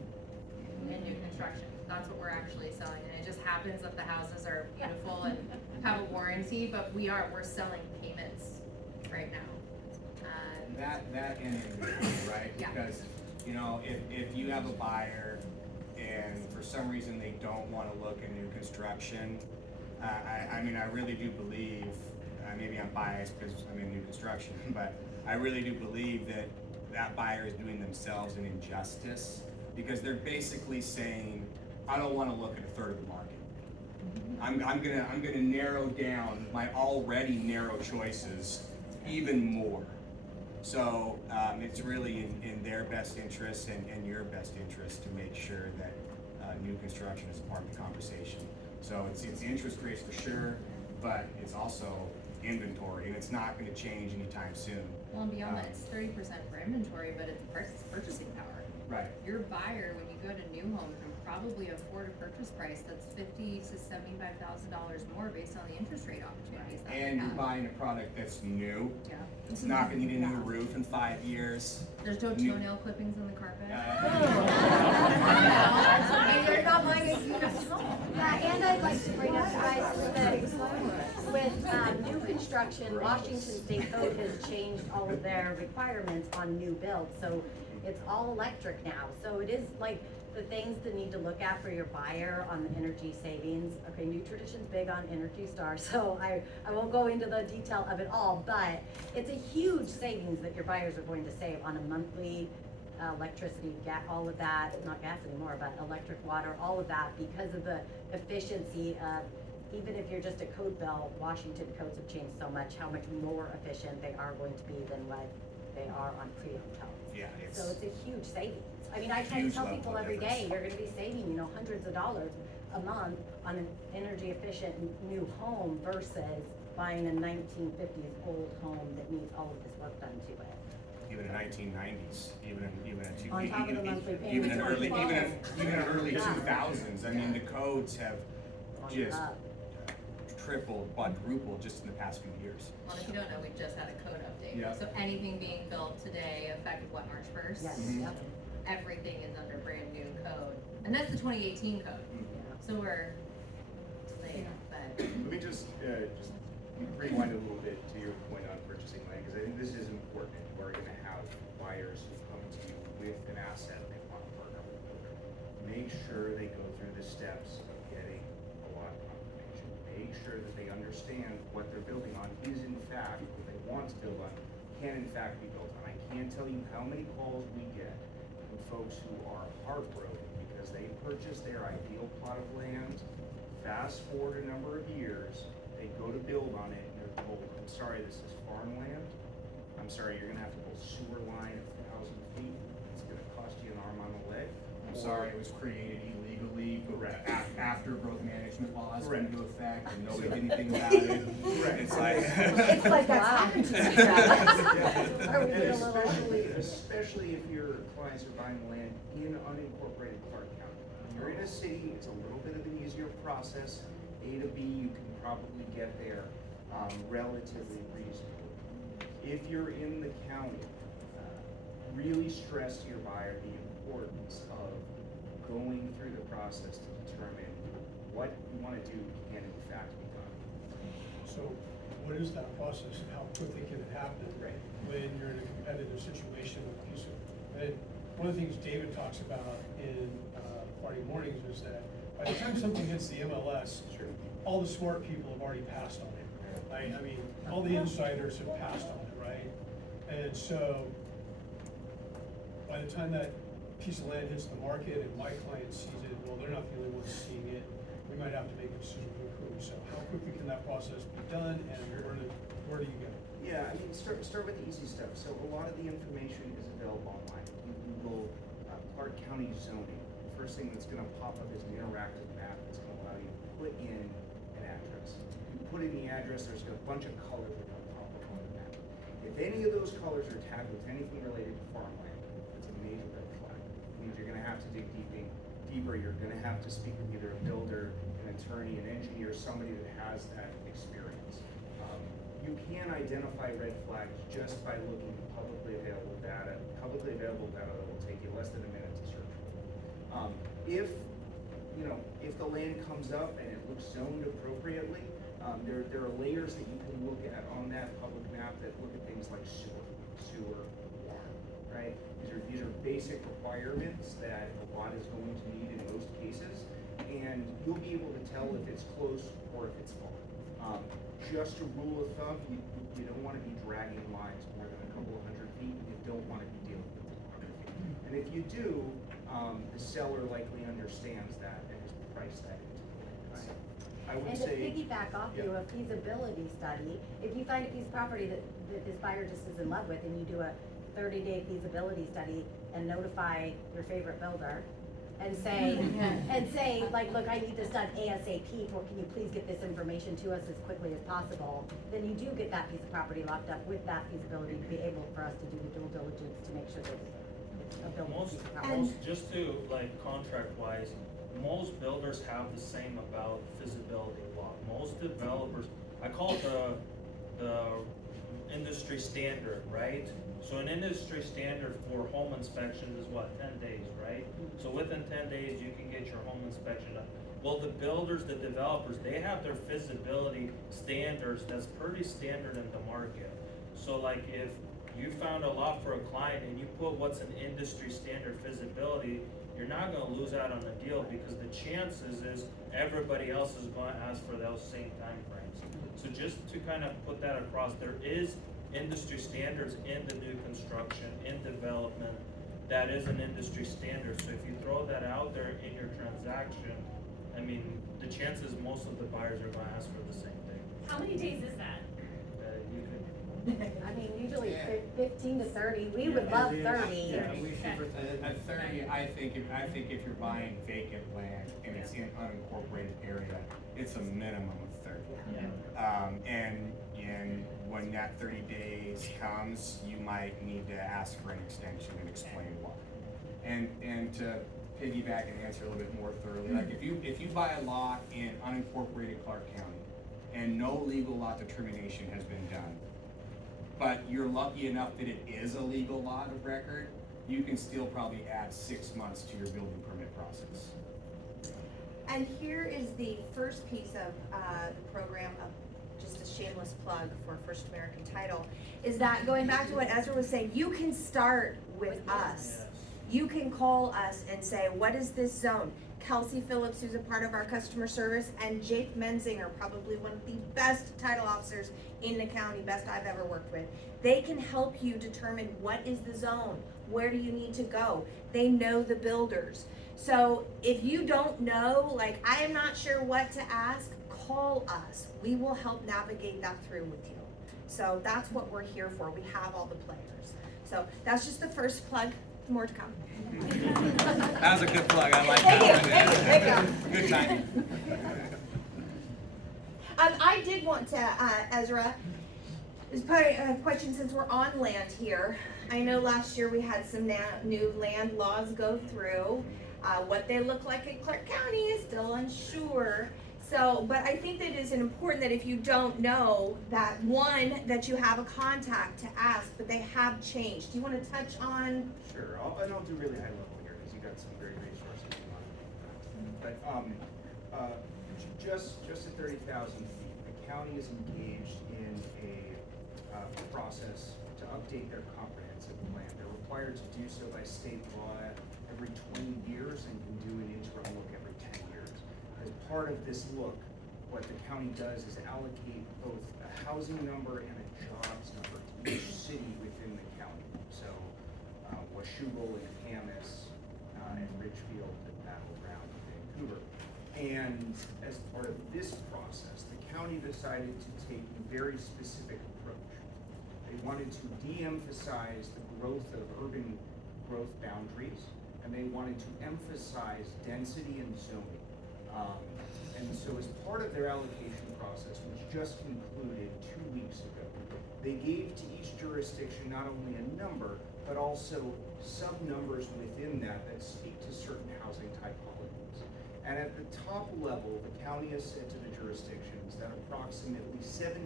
in new construction. That's what we're actually selling, and it just happens that the houses are beautiful and have a warranty, but we're selling payments right now. That and inventory, right? Yeah. Because, you know, if you have a buyer and for some reason they don't wanna look at new construction, I mean, I really do believe, maybe I'm biased because I'm in new construction, but I really do believe that that buyer is doing themselves an injustice, because they're basically saying, I don't wanna look at a third of the market. I'm gonna narrow down my already narrow choices even more. So, it's really in their best interest and your best interest to make sure that, new construction is part of the conversation. So it's interest rates for sure, but it's also inventory, and it's not gonna change anytime soon. Well, and beyond that, it's 30% for inventory, but it's purchasing power. Right. Your buyer, when you go to new homes, can probably afford a purchase price that's $50,000 to $75,000 more based on the interest rate opportunities that we And you're have. buying a product that's new. Yeah. It's not gonna need a new roof in 5 years. There's no New- toenail clippings in the carpet. And you're not buying a used home. Yeah, and I'd like to bring up, guys, with new construction, Washington State Code has changed all of their requirements on new builds, so it's all electric now. So it is like the things that need to look at for your buyer on the energy savings. Okay, New Tradition's big on Energy Star, so I won't go into the detail of it all, but it's a huge savings that your buyers are going to save on a monthly electricity, all of that, not gas anymore, but electric, water, all of that, because of the efficiency of, even if you're just a code bill, Washington codes have changed so much, how much more efficient they are going to be than what they are on pre-owned homes. Yeah, So it's a huge savings. I mean, I try to Huge tell level people of every day, difference. you're gonna be saving, hundreds of dollars a month on an energy efficient new home versus buying a 1950s old home that needs all of this work done to it. Even in 1990s, even in On top of the monthly payment. even in early 2000s. Yeah. I mean, the codes have Gone just up. tripled, quadrupled just in the past few years. Well, if you don't know, we just had a code update. Yeah. So anything being built today, effective March 1st? Yes, Mhm. yep. Everything is under brand new code. And that's the 2018 code. So we're late, but. Let me just rewind a little bit to your point on purchasing land, because I think this is important. You are gonna have buyers who come to you with an asset they want to partner with a builder. Make sure they go through the steps of getting a lot confirmation. Make sure that they understand what they're building on is in fact what they want to build on, can in fact be built on. I can't tell you how many calls we get from folks who are heartbroken because they purchased their ideal plot of land. Fast forward a number of years, they go to build on it and they're told, I'm sorry, this is farmland. I'm sorry, you're gonna have to pull sewer line 1,000 feet. It's gonna cost you an arm and a leg. I'm sorry, it was created illegally, Correct. after growth management laws Correct. went into effect, and nobody did anything about it. Correct. It's like. It's like that's happened to you, Travis. Are we And getting a little? especially if your clients are buying land in unincorporated Clark County. If you're in a city, it's a little bit of an easier process. A to B, you can probably get there relatively reasonably. If you're in the county, really stress to your buyer the importance of going through the process to determine what you want to do can in fact be done. So what is that process and how quickly can it happen? Right. When you're in a competitive situation with a piece of, and one of the things David talks about in Party Mornings is that by the time something hits the MLS, Sure. all the smart people have already passed on it, right? I mean, all the insiders have passed on it, right? And so, by the time that piece of land hits the market and my client sees it, well, they're not the only ones seeing it. We might have to make a decision who. So how quickly can that process be done, and where do you go? Yeah, I mean, start with the easy stuff. So a lot of the information is available online. You Google Clark County zoning. The first thing that's gonna pop up is an interactive map that's gonna allow you to put in an address. You put in the address, there's a bunch of colors that are gonna pop up on the map. If any of those colors are tagged with anything related to farmland, it's a major red flag. It means you're gonna have to dig deeper. You're gonna have to speak with either a builder, an attorney, an engineer, somebody that has that experience. You can identify red flags just by looking at publicly available data. Publicly available data that will take you less than a minute to search for. If the land comes up and it looks zoned appropriately, there are layers that you can look at on that public map that look at things like sewer, water, right? These are basic requirements that a lot is going to need in most cases, and you'll be able to tell if it's close or if it's far. Just a rule of thumb, you don't want to be dragging lines more than a couple of 100 feet. You don't want to be dealing with topography. And if you do, the seller likely understands that and has priced that into the land. I would And to say. piggyback off you, a feasibility study, if you find a piece of property that this buyer just is in love with, and you do a 30-day feasibility study and notify your favorite builder, and say, like, look, I need this done ASAP, or can you please get this information to us as quickly as possible, then you do get that piece of property locked up with that feasibility to be able for us to do the due diligence to make sure that it's a buildable piece of property. Just to, like, contract-wise, most builders have the same about feasibility law. Most developers, I call it the industry standard, right? So an industry standard for home inspection is what, 10 days, right? So within 10 days, you can get your home inspection done. Well, the builders, the developers, they have their feasibility standards that's pretty standard in the market. So like if you found a lot for a client and you put what's an industry standard feasibility, you're not gonna lose out on the deal because the chances is everybody else is gonna ask for those same timeframes. So just to kind of put that across, there is industry standards in the new construction, in development, that is an industry standard. So if you throw that out there in your transaction, I mean, the chances most of the buyers are gonna ask for the same thing. How many days is that? You could, I mean, usually 15 to 30, we would love 30. Yeah, we should, at 30, I think if you're buying vacant land and it's in unincorporated area, it's a minimum of 30. And when that 30 days comes, you might need to ask for an extension and explain why. And to piggyback and answer a little bit more thoroughly, like if you buy a lot in unincorporated Clark County and no legal lot determination has been done, but you're lucky enough that it is a legal lot of record, you can still probably add 6 months to your building permit process. And here is the first piece of the program of just a shameless plug for First American Title, is that going back to what Ezra was saying, you can start with us. Yes. You can call us and say, what is this zone? Kelsey Phillips, who's a part of our customer service, and Jake Menzinger, probably one of the best title officers in the county, best I've ever worked with. They can help you determine what is the zone, where do you need to go. They know the builders. So if you don't know, like, I am not sure what to ask, call us. We will help navigate that through with you. So that's what we're here for. We have all the players. So that's just the first plug. More to come. That was a good plug. I like Thank that you. one. Thank you. Good timing. I did want to, Ezra, just put a question since we're on land here. I know last year we had some new land laws go through. What they look like in Clark County is still unsure. So, but I think that it is important that if you don't know, that one, that you have a contact to ask, but they have changed. Do you want to touch on? Sure, I'll do really high level here, because you got some great resources. But, just at 30,000 feet, the county is engaged in a process to update their comprehensive plan. They're required to do so by state law every 20 years and can do an interim look every 10 years. As part of this look, what the county does is allocate both a housing number and a jobs number to each city within the county. So, Washougal and Camas and Ridgefield and Battle Ground and Vancouver. And as part of this process, the county decided to take a very specific approach. They wanted to de-emphasize the growth of urban growth boundaries, and they wanted to emphasize density and zoning. And so as part of their allocation process, which just concluded 2 weeks ago, they gave to each jurisdiction not only a number, but also sub-numbers within that speak to certain housing typologies. And at the top level, the county has said to the jurisdictions that approximately 17%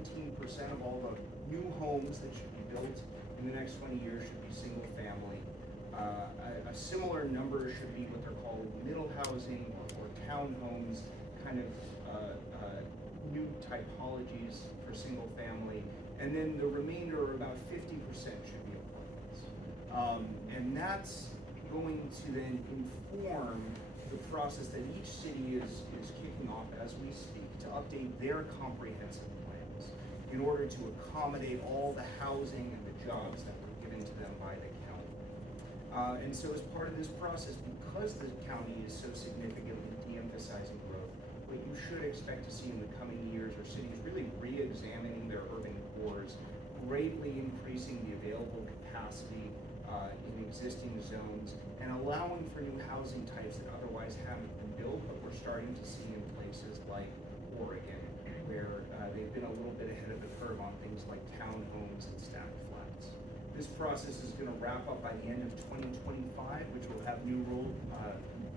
of all the new homes that should be built in the next 20 years should be single family. A similar number should be what they're called middle housing or townhomes, kind of new typologies for single family. And then the remainder, or about 50%, should be apartments. And that's going to then inform the process that each city is kicking off as we speak to update their comprehensive plans in order to accommodate all the housing and the jobs that were given to them by the county. And so as part of this process, because the county is so significantly de-emphasizing growth, what you should expect to see in the coming years are cities really re-examining their urban cores, greatly increasing the available capacity in existing zones, and allowing for new housing types that otherwise haven't been built, but we're starting to see in places like Oregon, where they've been a little bit ahead of the curve on things like townhomes and stacked flats. This process is going to wrap up by the end of 2025, which will have new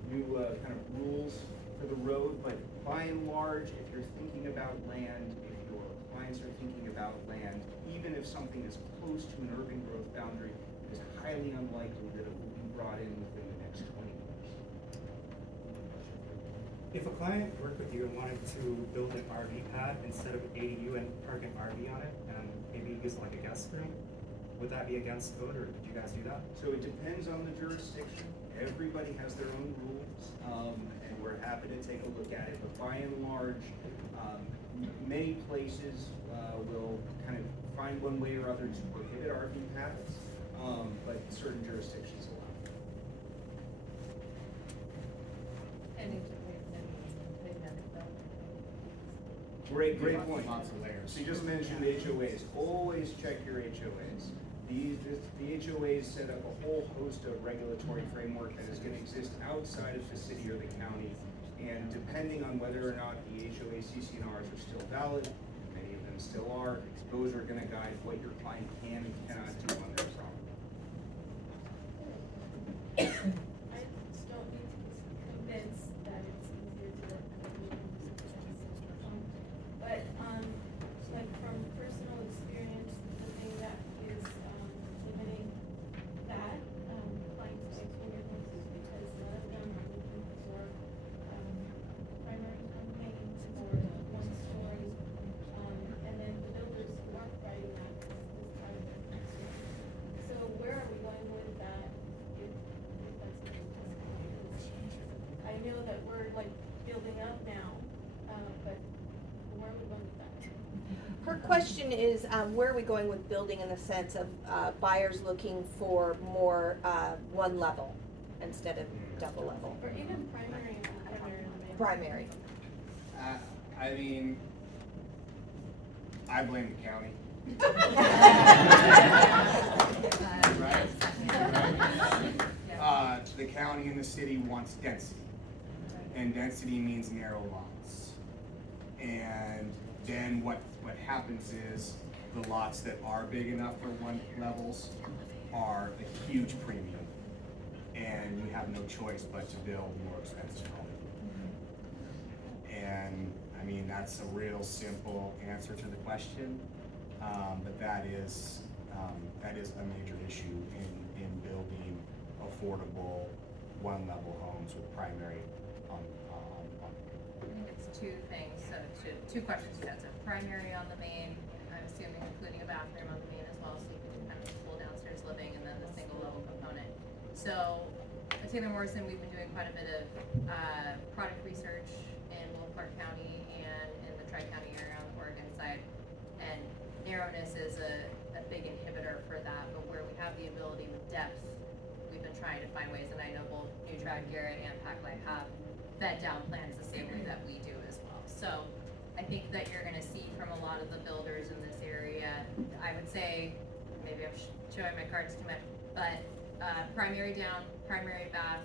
kind of rules for the road. But by and large, if you're thinking about land, if your clients are thinking about land, even if something is close to an urban growth boundary, it is highly unlikely that it will be brought in within the next 20 years. If a client worked with you and wanted to build an RV pad instead of ADU and park an RV on it, and maybe use like a guest room, would that be against code, or did you guys do that? So it depends on the jurisdiction. Everybody has their own rules, and we're happy to take a look at it. But by and large, many places will kind of find one way or other to prohibit RV pads, but certain jurisdictions allow. Great point. Lots of layers. So you just mentioned HOAs. Always check your HOAs. The HOAs set up a whole host of regulatory framework that is going to exist outside of the city or the county. And depending on whether or not the HOA CC&Rs are still valid, many of them still are, those are going to guide what your client can and cannot do on their property. I just don't need to be convinced that it's easier to let but like from personal experience, the thing that is limiting that clients like bigger homes is because a lot of them are looking for primary income homes or one story, and Her question is, where are we going with building in the sense of buyers looking for more one level instead of double level? Or even primary, Primary. I mean, I blame the county. The county and the city wants density, and density means narrow lots. And then what happens is the lots that are big enough for one levels are a huge premium, and you have no choice but to build more expensive homes. And I mean, that's a real simple answer to the question, but that is a major issue in building affordable one-level homes with primary on. I think it's two things, so two questions you had. So primary on the main, I'm assuming including a bathroom on the main as well, so you can do kind of the full downstairs living and then the single level component. So at Taylor Morrison, we've been doing quite a bit of product research in Wolf Park County and in the Tri-County area on the Oregon side. And narrowness is a big inhibitor for that, but where we have the ability with depth, we've been trying to find ways, and I know both Nutrac, Garrett, and Packlight have bed down plans the same way that we do as well. So I think that you're gonna see from a lot of the builders in this area, I would say, maybe I'm showing my cards too much, but primary down, primary bath,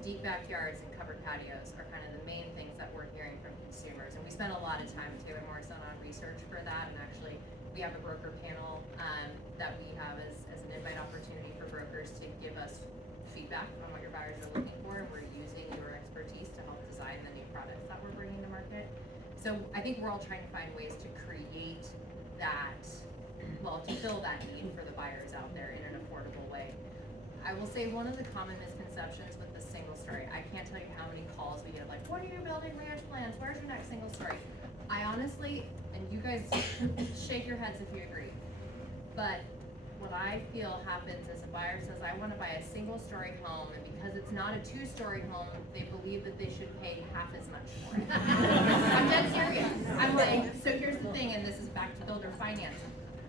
deep backyards, and covered patios are kind of the main things that we're hearing from consumers. And we spend a lot of time at Taylor Morrison on research for that, and actually we have a broker panel that we have as an invite opportunity for brokers to give us feedback on what your buyers are looking for, and we're using your expertise to help design the new products that we're bringing to market. So I think we're all trying to find ways to create that, well, to fill that need for the buyers out there in an affordable way. I will say one of the common misconceptions with the single story, I can't tell you how many calls we get like, what are your building ranch plans? Where's your next single story? I honestly, and you guys shake your heads if you agree, but what I feel happens is a buyer says, I want to buy a single story home, and because it's not a 2-story home, they believe that they should pay half as much for it. I'm dead serious. I'm like, so here's the thing, and this is back to builder finance.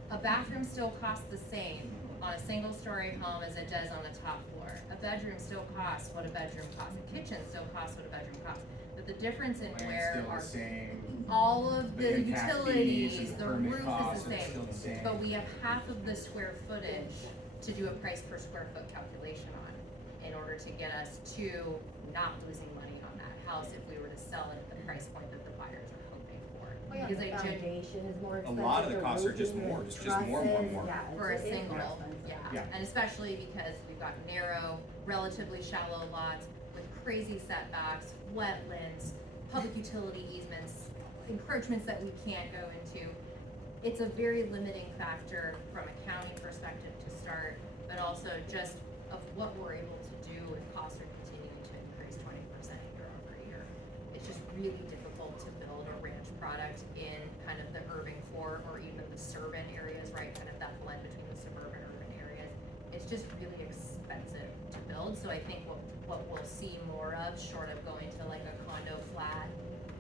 A bathroom still costs the same on a single story home as it does on a top floor. A bedroom still costs what a bedroom costs. A kitchen still costs what a bedroom costs. But the difference in where are all of the utilities, the roof is the same, but we have half of the square footage to do a price per square foot calculation on in order to get us to not losing money on that house if we were to sell it at the price point that the buyers are hoping for. Because the foundation is more expensive. A lot of the costs are just more, just more. Yeah, for a it's single, more expensive. yeah, and especially because we've got narrow, relatively shallow lots with crazy setbacks, wetlands, public utility easements, encroachments that we can't go into. It's a very limiting factor from a county perspective to start, but also just of what we're able to do if costs are continuing to increase 20% year over year. It's just really difficult to build a ranch product in kind of the urban core or even the suburban areas, right? Kind of that blend between the suburban and urban areas. It's just really expensive to build. So I think what we'll see more of, short of going to like a condo flat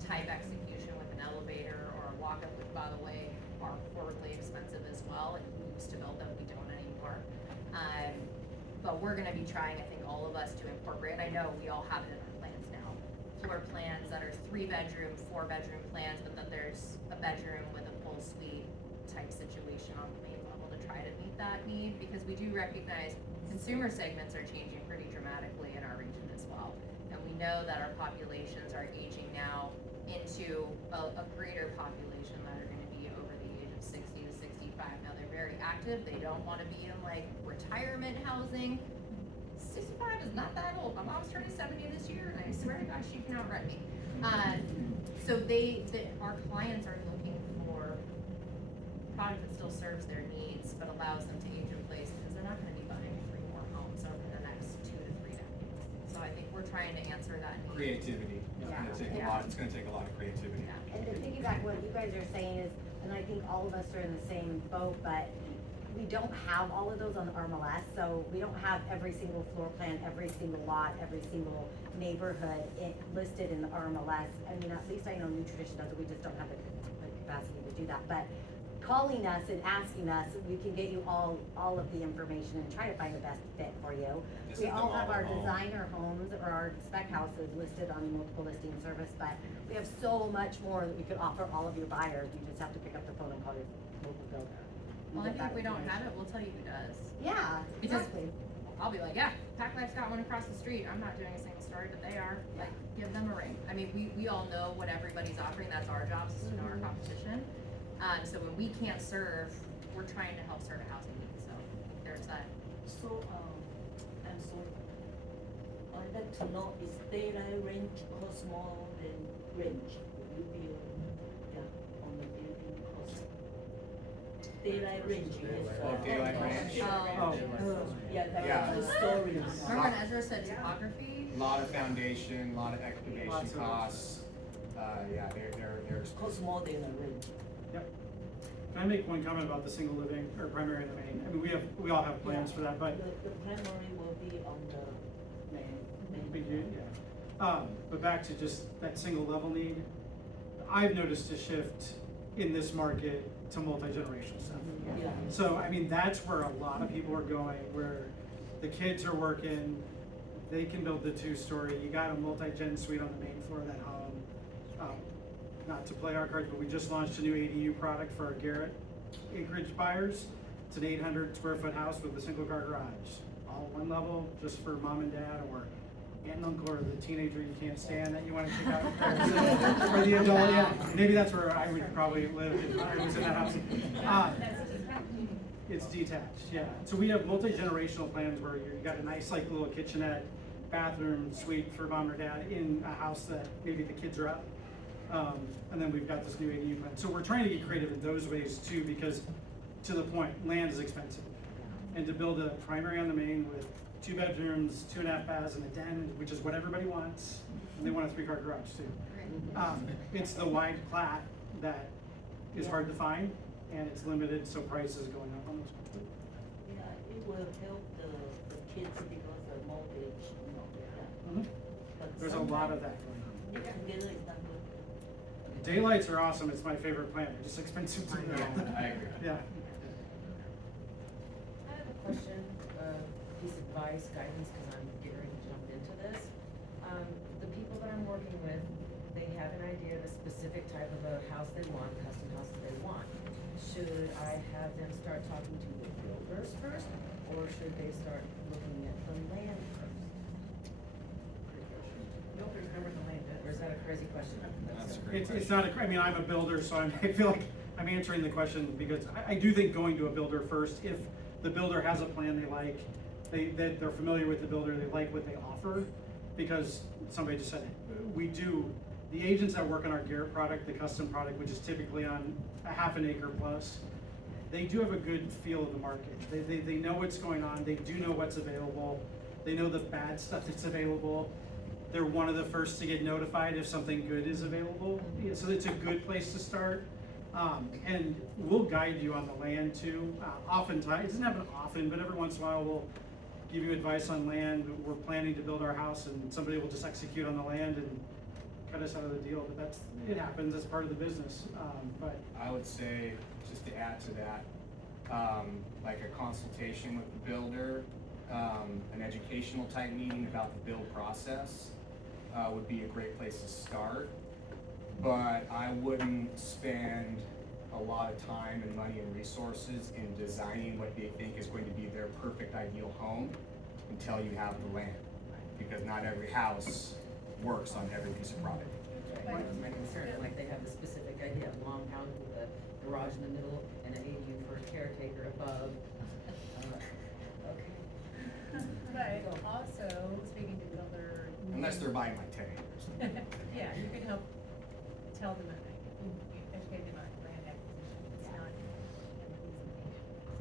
type execution with an elevator or a walk-up, which by the way are horribly expensive as well, and we used to build them, we don't anymore. But we're gonna be trying, I think, all of us to incorporate, and I know we all have it in our plans now, floor plans that are 3-bedroom, 4-bedroom plans, but that there's a bedroom with a full suite type situation on the main level to try to meet that need, because we do recognize consumer segments are changing pretty dramatically in our region as well. And we know that our populations are aging now into a greater population that are gonna be over the age of 60 to 65. Now they're very active, they don't wanna be in like retirement housing. 65 is not that old. My mom's turning 70 this year, and I swear to God, she can outrun me. So our clients are looking for product that still serves their needs, but allows them to age in place, because they're not gonna be buying 3 more homes over the next 2 to 3 decades. So I think we're trying to answer that need. Creativity. It's gonna take a lot of creativity. Yeah. And to piggyback what you guys are saying is, and I think all of us are in the same boat, but we don't have all of those on the RMLS, so we don't have every single floor plan, every single lot, every single neighborhood listed in the RMLS. I mean, at least I know New Tradition does it, we just don't have the capacity to do that. But calling us and asking us, we can get you all of the information and try to find the best fit for you. This We is the all have our model home. designer homes or our spec houses listed on multiple listing service, but we have so much more that we could offer all of your buyers. You just have to pick up the phone and call your local builder. and Well, I get think that if we don't have information. it, we'll tell you who does. Yeah, Because exactly. I'll be like, yeah, Pack Life's got one across the street, I'm not doing a single story, but they are, like, give them a ring. I mean, we all know what everybody's offering, that's our job, is to know our competition. So when we can't serve, we're trying to help serve a housing need, so there's that. So, I'm sorry. I'd like to know, is daylight range cost more than range? Will you be, on the building cost? Daylight range is. Daylight range? Yeah, Yeah. that's the story. Remember when Ezra said topography? A lot of foundation, a lot of excavation Lots of- costs. Yeah, they're Cost more than a range. Yep. Can I make one comment about the single living or primary and the main? I mean, we all have plans for that, but The primary will be on the main. we do, yeah. But back to just that single level need, I've noticed a shift in this market to multi-generational stuff. Yeah. So, I mean, that's where a lot of people are going, where the kids are working, they can build the 2-story, you got a multi-gen suite on the main floor of that home. Not to play our cards, but we just launched a new ADU product for our Garrett acreage buyers. It's an 800 square foot house with a single car garage, all one level, just for mom and dad, or aunt and uncle, or the teenager you can't stand that you want to kick out. Or the adult, yeah, maybe that's where I would probably live if I was in that house. It's detached, yeah. So we have multi-generational plans where you got a nice like little kitchenette, bathroom, suite for mom or dad in a house that maybe the kids are up. And then we've got this new ADU plan. So we're trying to get creative in those ways too, because to the point, land is expensive. And to build a primary on the main with 2 bedrooms, 2.5 baths and a den, which is what everybody wants, and they want a 3-car garage too. It's the wide plat that is hard to find, and it's limited, so price is going up on those. Yeah, it will help the kids because the mortgage, yeah. But There's a lot of that going on. together is not good. Daylights are awesome, it's my favorite plan, they're just expensive to build. I agree. Yeah. I have a question, piece of advice, guidance, because I'm getting ready to jump into this. The people that I'm working with, they have an idea of a specific type of a house they want, custom house that they want. Should I have them start talking to the builders first, or should they start looking at the land first? Builders remember the land, or is that a crazy question? That's a great It's not I mean, I'm a builder, so I feel like I'm answering the question because I do think going to a builder first, if the builder has a plan they like, they're familiar with the builder, they like what they offer, because somebody just said it. The agents that work on our Garrett product, the custom product, which is typically on a half an acre plus, they do have a good feel of the market. They know what's going on, they do know what's available, they know the bad stuff that's available. They're one of the first to get notified if something good is available. Yeah, so it's a good place to start. And we'll guide you on the land too. Oftentimes, it doesn't happen often, but every once in a while we'll give you advice on land. We're planning to build our house and somebody will just execute on the land and cut us out of the deal, but it happens, that's part of the business. But I would say, just to add to that, like a consultation with the builder, an educational type meeting about the build process would be a great place to start. But I wouldn't spend a lot of time and money and resources in designing what they think is going to be their perfect ideal home until you have the land. Because not every house works on every piece of property. That was my concern, like they have a specific idea, a long house with a garage in the middle and an ADU for a caretaker above. Okay. But also, speaking to builder. Unless they're buying like 10 acres. Yeah, you can help tell them, educate them on land acquisition, it's not an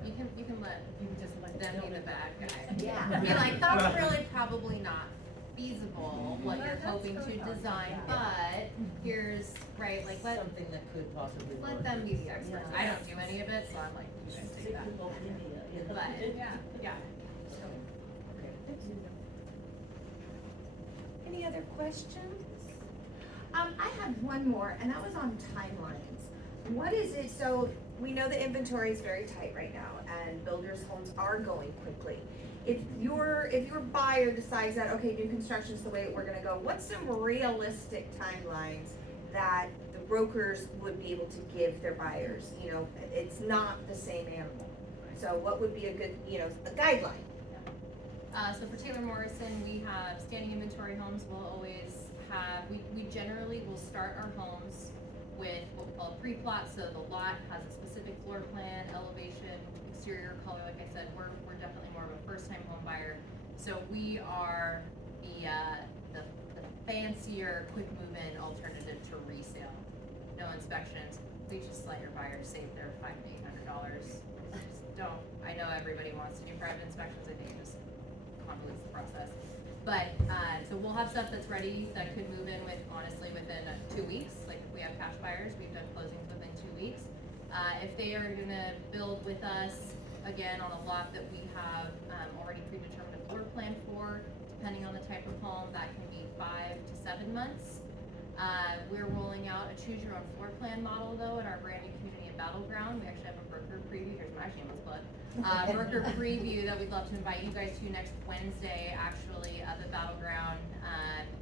easy thing. You can let them be the bad guy. Yeah. Be like, that's really probably not feasible, what Well, you're that's hoping to totally design, fine. but here's, right, like, Something that could possibly work. let them be the experts. I don't do any of it, so I'm like, you guys take that. But, yeah. Any other questions? I have one more, and that was on timelines. What is it, so we know the inventory is very tight right now, and builders' homes are going quickly. If your buyer decides that, okay, new construction is the way we're gonna go, what's some realistic timelines that the brokers would be able to give their buyers? You know, it's not the same animal. So what would be a good, you know, a guideline? So for Taylor Morrison, we have standing inventory homes. We'll always have, we generally will start our homes with what we call a pre-plot. So the lot has a specific floor plan, elevation, exterior color. Like I said, we're definitely more of a first-time home buyer. So we are the fancier, quick move-in alternative to resale. No inspections. Please just let your buyers save their $500 to $800. Don't. I know everybody wants to do private inspections. I think it just convolutes the process. But so we'll have stuff that's ready that could move in honestly within 2 weeks. Like if we have cash buyers, we've done closings within 2 weeks. If they are gonna build with us again on a lot that we have already predetermined a floor plan for, depending on the type of home, that can be 5 to 7 months. We're rolling out a choose your own floor plan model though at our brand new community at Battleground. We actually have a broker preview. Here's my shameless plug. Broker preview that we'd love to invite you guys to next Wednesday, actually, at the Battleground,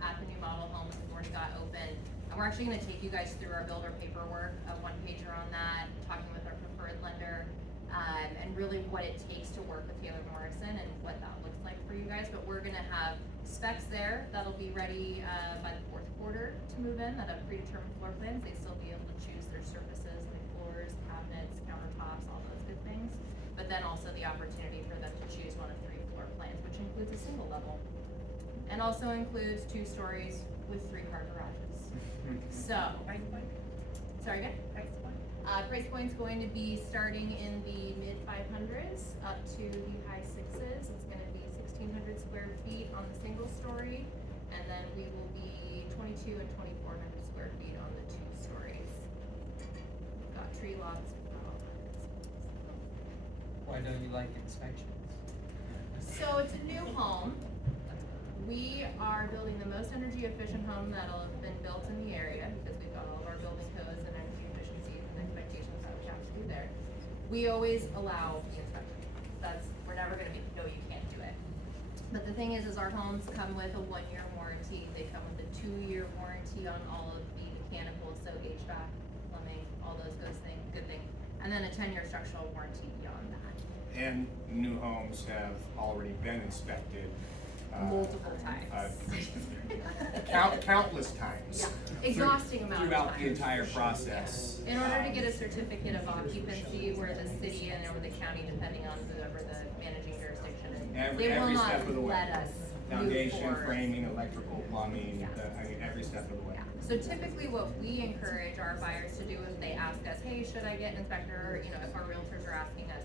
at the new model homes the doors got open. And we're actually gonna take you guys through our builder paperwork, a one-pager on that, talking with our preferred lender, and really what it takes to work with Taylor Morrison and what that looks like for you guys. But we're gonna have specs there that'll be ready by the fourth quarter to move in that have predetermined floor plans. They still be able to choose their surfaces, like floors, cabinets, countertops, all those good things. But then also the opportunity for them to choose one of 3 floor plans, which includes a single level. And also includes 2 stories with 3 car garages. So, sorry again? Price point's going to be starting in the mid 500s up to the high 6s. It's gonna be 1,600 square feet on the single story, and then we will be 22 and 2,400 square feet on the 2 stories. Got tree lots. Why don't you like inspections? So it's a new home. We are building the most energy efficient home that'll have been built in the area because we've got all of our building codes and energy efficiencies and expectations that we have to do there. We always allow the inspection. We're never gonna be, no, you can't do it. But the thing is our homes come with a 1-year warranty. They come with a 2-year warranty on all of the mechanical, so HVAC, plumbing, all those good things. And then a 10-year structural warranty beyond that. And new homes have already been inspected. Multiple times. Countless times. Yeah, exhausting amount of throughout times. the entire process. In order to get a certificate of occupancy, where the city and or the county, depending on whoever the managing jurisdiction is, they will Every not step of the way. let us Foundation, move forward. framing, electrical, plumbing, every step of the way. So typically what we encourage our buyers to do is they ask us, hey, should I get an inspector? Or, you know, if our realtors are asking us,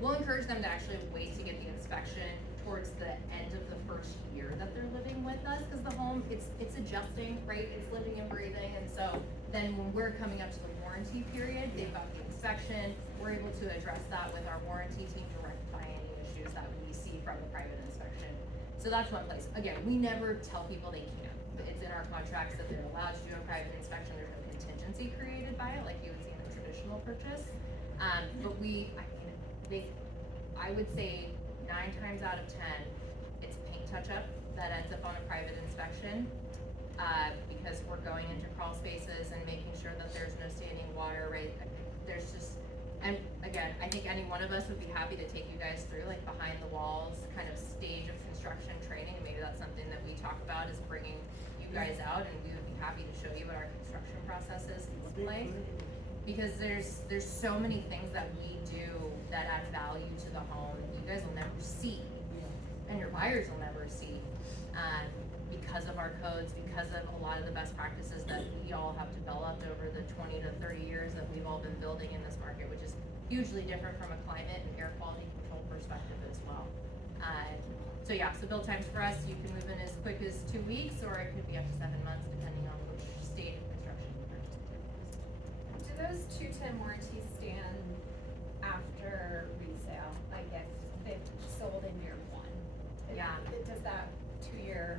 we'll encourage them to actually wait to get the inspection towards the end of the first year that they're living with us, because the home, it's adjusting, right? It's living and breathing, and so then when we're coming up to the warranty period, they've got the inspection, we're able to address that with our warranty team to rectify any issues that we see from the private inspection. So that's one place. Again, we never tell people they can't. It's in our contracts that they're allowed to do a private inspection. There's no contingency created by it, like you would see in a traditional purchase. But I would say 9 times out of 10, it's a paint touch-up that ends up on a private inspection, because we're going into crawl spaces and making sure that there's no standing water, right? There's just, and again, I think any one of us would be happy to take you guys through like behind the walls kind of stage of construction training, and maybe that's something that we talk about is bringing you guys out, and we would be happy to show you what our construction processes look like. Because there's so many things that we do that add value to the home that you guys will never see, and your buyers will never see, because of our codes, because of a lot of the best practices that we all have developed over the 20 to 30 years that we've all been building in this market, which is hugely different from a climate and air quality control perspective as well. So yeah, so build times for us, you can move in as quick as 2 weeks, or it could be up to 7 months depending on which stage of construction you purchase. Do those 210 warranties stand after resale? Like if they've sold in year 1? Yeah. Does that 2-year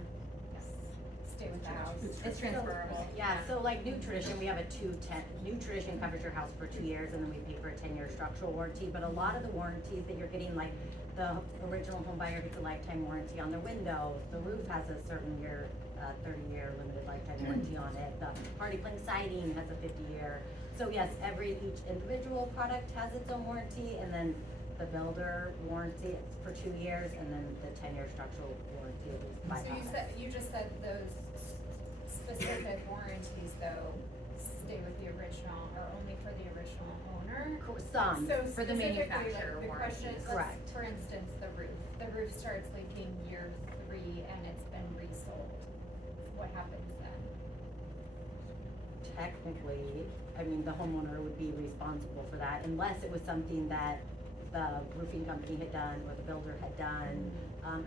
stay with the house. It's transferable. Yeah, so like New Tradition, we have a New Tradition covers your house for 2 years, and then we pay for a 10-year structural warranty, but a lot of the warranties that you're getting, like the original home buyer gets a lifetime warranty on their windows, the roof has a certain year, 30-year limited lifetime warranty on it, the hardy plank siding has a 50-year. So yes, each individual product has its own warranty, and then the builder warranty for 2 years, and then the 10-year structural warranty at least 5 So you just said those specific warranties though stay with the original, or only for the original owner? Some. So For the specifically, manufacturer like, the question, warranties. let's, Correct. for instance, the roof starts leaking year 3 and it's been resold. What happens then? Technically, I mean, the homeowner would be responsible for that unless it was something that the roofing company had done or the builder had done.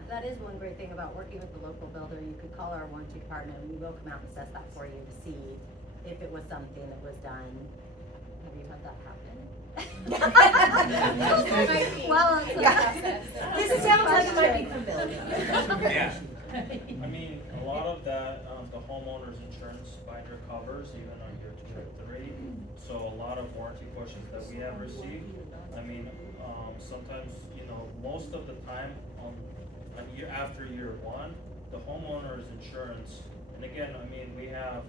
That is one great thing about working with the local builder. You could call our warranty department and we will come out and assess that for you to see if it was something that was done. Have you had that happen? Well, it's This sounds like it might be from Bill. Yeah. I mean, a lot of that, the homeowner's insurance binder covers even on year 2 or 3. So a lot of warranty questions that we have received, I mean, sometimes, you know, most of the time after year 1, the homeowner's insurance, and again, I mean, we have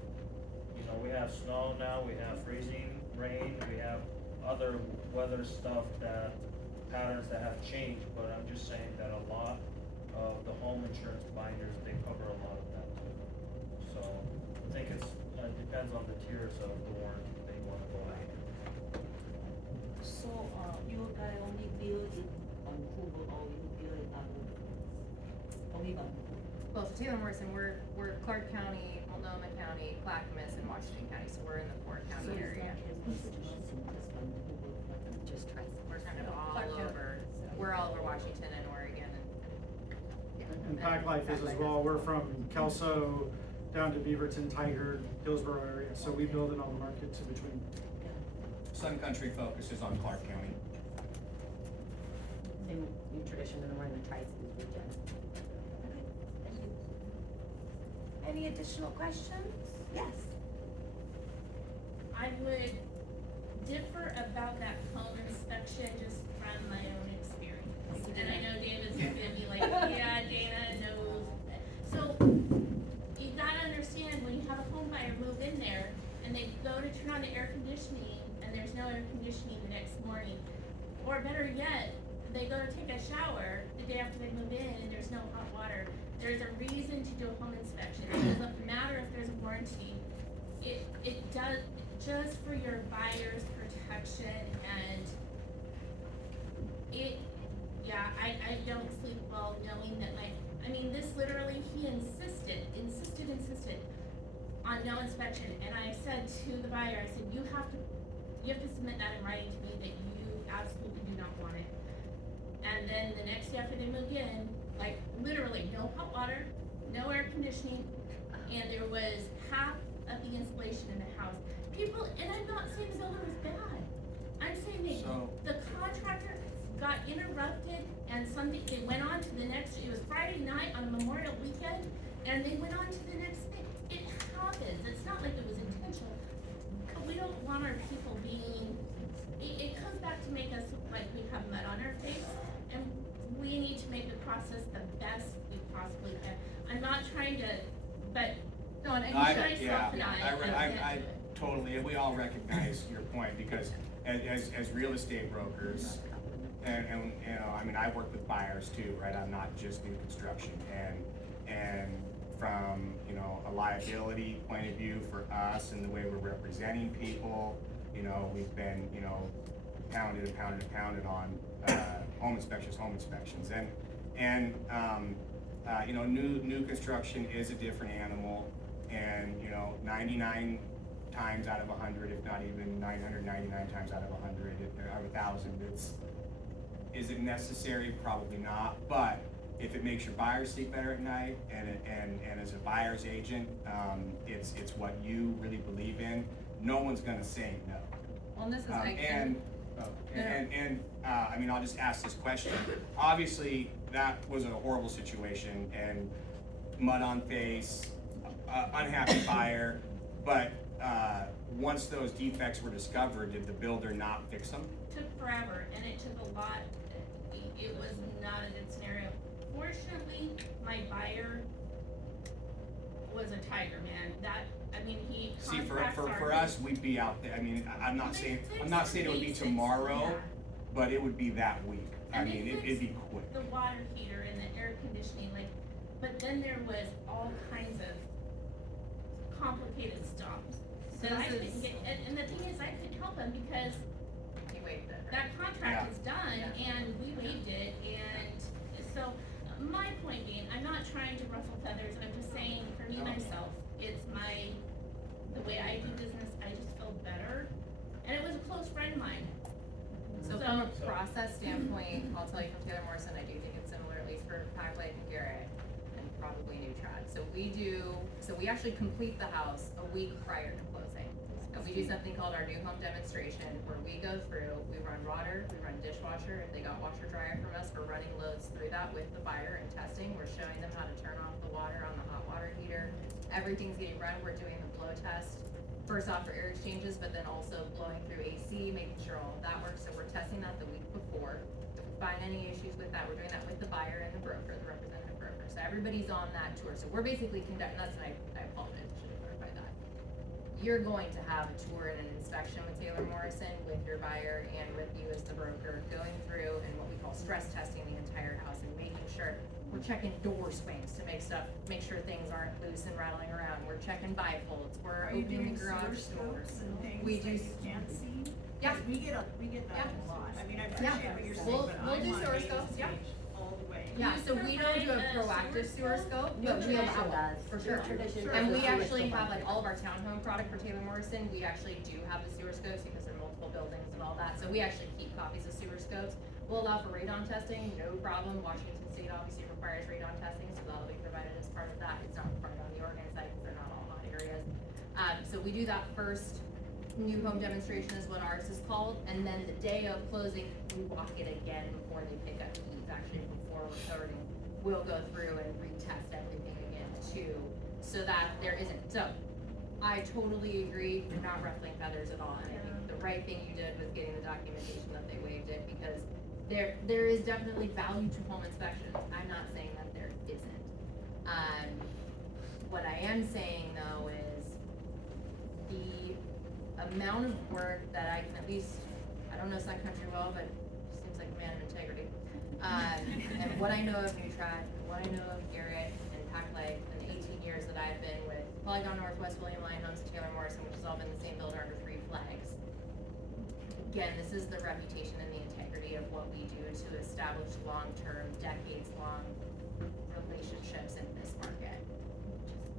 snow now, we have freezing rain, we have other weather stuff patterns that have changed, but I'm just saying that a lot of the home insurance binders, they cover a lot of that too. So I think it depends on the tiers of the warranty that you wanna go ahead. So, you guys only build in Vancouver or you build in other, only Vancouver? Well, for Taylor Morrison, we're Clark County, Multnomah County, Clackamas, and Washington County, so we're in the 4-county area. just try. We're kind of all over, we're all over Washington and Oregon And Pack Life is as well. We're from Kelso down to Beaverton, Tigard, Hillsborough area, so we build in all the markets in between. Sun Country focuses on Clark County. Same with New Tradition, and we're in the Tri-Cities region. Any additional questions? Yes. I would differ about that home inspection just from my own experience. And I know David's gonna be like, yeah, Dana knows. So, you gotta understand, when you have a home buyer move in there, and they go to turn on the air conditioning, and there's no air conditioning the next morning, or better yet, they go to take a shower the day after they move in, and there's no hot water. There's a reason to do a home inspection. It doesn't matter if there's a warranty. It does, just for your buyer's protection, and I don't sleep well knowing that this literally, he insisted on no inspection, and I said to the buyer, I said, you have to submit that in writing to me that you absolutely do not want it. And then the next day after they moved in, literally, no hot water, no air conditioning, and there was half of the insulation in the house. People, and I'm not saying the builder was bad. I'm saying the contractor got interrupted and they went on to the next, it was Friday night on Memorial Weekend, and they went on to the next thing. It happens. It's not like it was intentional. But we don't want our people being, it comes back to make us look like we have mud on our face, and we need to make the process the best we possibly can. I'm not trying to, but no, and I totally, we all recognize your point, because as real estate brokers, and you know, I mean, I work with buyers too, right? I'm not just new construction, and from, you know, a liability point of view for us and the way we're representing people, you know, we've been, you know, pounded on home inspections, and you know, new construction is a different animal, and you know, 99 times out of 100, if not even 999 times out of 100, out of 1,000, is it necessary? Probably not. But if it makes your buyers sleep better at night, and as a buyer's agent, it's what you really believe in, no one's gonna say no. Well, this is I mean, I'll just ask this question. Obviously, that was a horrible situation, and mud on face, unhappy buyer, but, once those defects were discovered, did the builder not fix them? Took forever, and it took a lot. It was not a good scenario. Fortunately, my buyer was a tiger, man. He See, contracts for us, we'd be out there, I mean, I'm not saying it would be tomorrow, yeah. but it would be that week. I And they mean, it'd fixed be quick. the water heater and the air conditioning, but then there was all kinds of complicated stuff that I couldn't get, and the thing is, I couldn't help him because He waived it, right? that contract Yeah. is done, and we waived it, and so, my point being, I'm not trying to ruffle feathers, I'm just saying, for me, myself, it's the way I do business, I just feel better, and it was a close friend of mine. So from a process standpoint, I'll tell you from Taylor Morrison, I do think it's similar, at least for Packlight and Garrett, and probably New Trad. So we actually complete the house a week prior to closing. And we do something called our new home demonstration, where we go through, we run water, we run dishwasher. If they got washer dryer from us, we're running loads through that with the buyer and testing. We're showing them how to turn off the water on the hot water heater. Everything's getting run, we're doing the blow test. First off for air exchanges, but then also blowing through AC, making sure all of that works. So we're testing that the week before. If we find any issues with that, we're doing that with the buyer and the broker, the representative broker. So everybody's on that tour. So we're basically conducting, I apologize, I should have clarified that. You're going to have a tour and an inspection with Taylor Morrison, with your buyer and with you as the broker, going through and what we call stress testing the entire house and making sure we're checking door swings to make sure things aren't loose and rattling around. We're checking bifolds. We're opening the garage doors. We do. Can't see? Yeah. We get that a lot. I mean, I Yeah. appreciate what you're saying, but We'll do I sewer want scopes, yeah. all the way. Yeah, so we don't do a proactive sewer scope, but we allow it, for sure. And we actually have, like, all of our townhome product for Taylor Morrison, we actually do have the sewer scopes because there are multiple buildings and all that, so we actually keep copies of sewer scopes. We'll allow for radon testing, no problem. Washington State obviously requires radon testing, so that'll be provided as part of that. It's not required on the Oregon side because they're not all hot areas. So we do that first. New home demonstration is what ours is called, and then the day of closing, we walk it again before they pick up keys. Actually, before we're starting, we'll go through and retest everything again too, so that there isn't. So, I totally agree. You're not ruffling feathers at all, and I think the right thing you did was getting the documentation that they waived it, because there is definitely value to home inspections. I'm not saying that there isn't. What I am saying though is the amount of work that I can, at least, I don't know Sun Country well, but seems like a man of integrity. And what I know of New Trad, what I know of Garrett and Packlight, and the 18 years that I've been with Polygon Northwest, William Lyon Homes, Taylor Morrison, which has all been the same builder under 3 flags. Again, this is the reputation and the integrity of what we do to establish long-term, decades-long relationships in this market.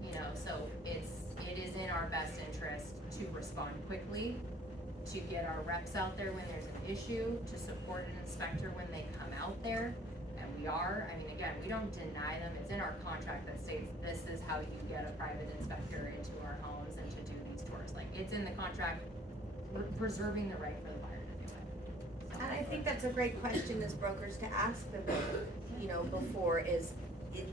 You know, so it is in our best interest to respond quickly, to get our reps out there when there's an issue, to support an inspector when they come out there. And we are, I mean, again, we don't deny them. It's in our contract that states this is how you get a private inspector into our homes and to do these tours. Like, it's in the contract. We're preserving the right for the buyer to do it. So. And I think that's a great question as brokers to ask them, before is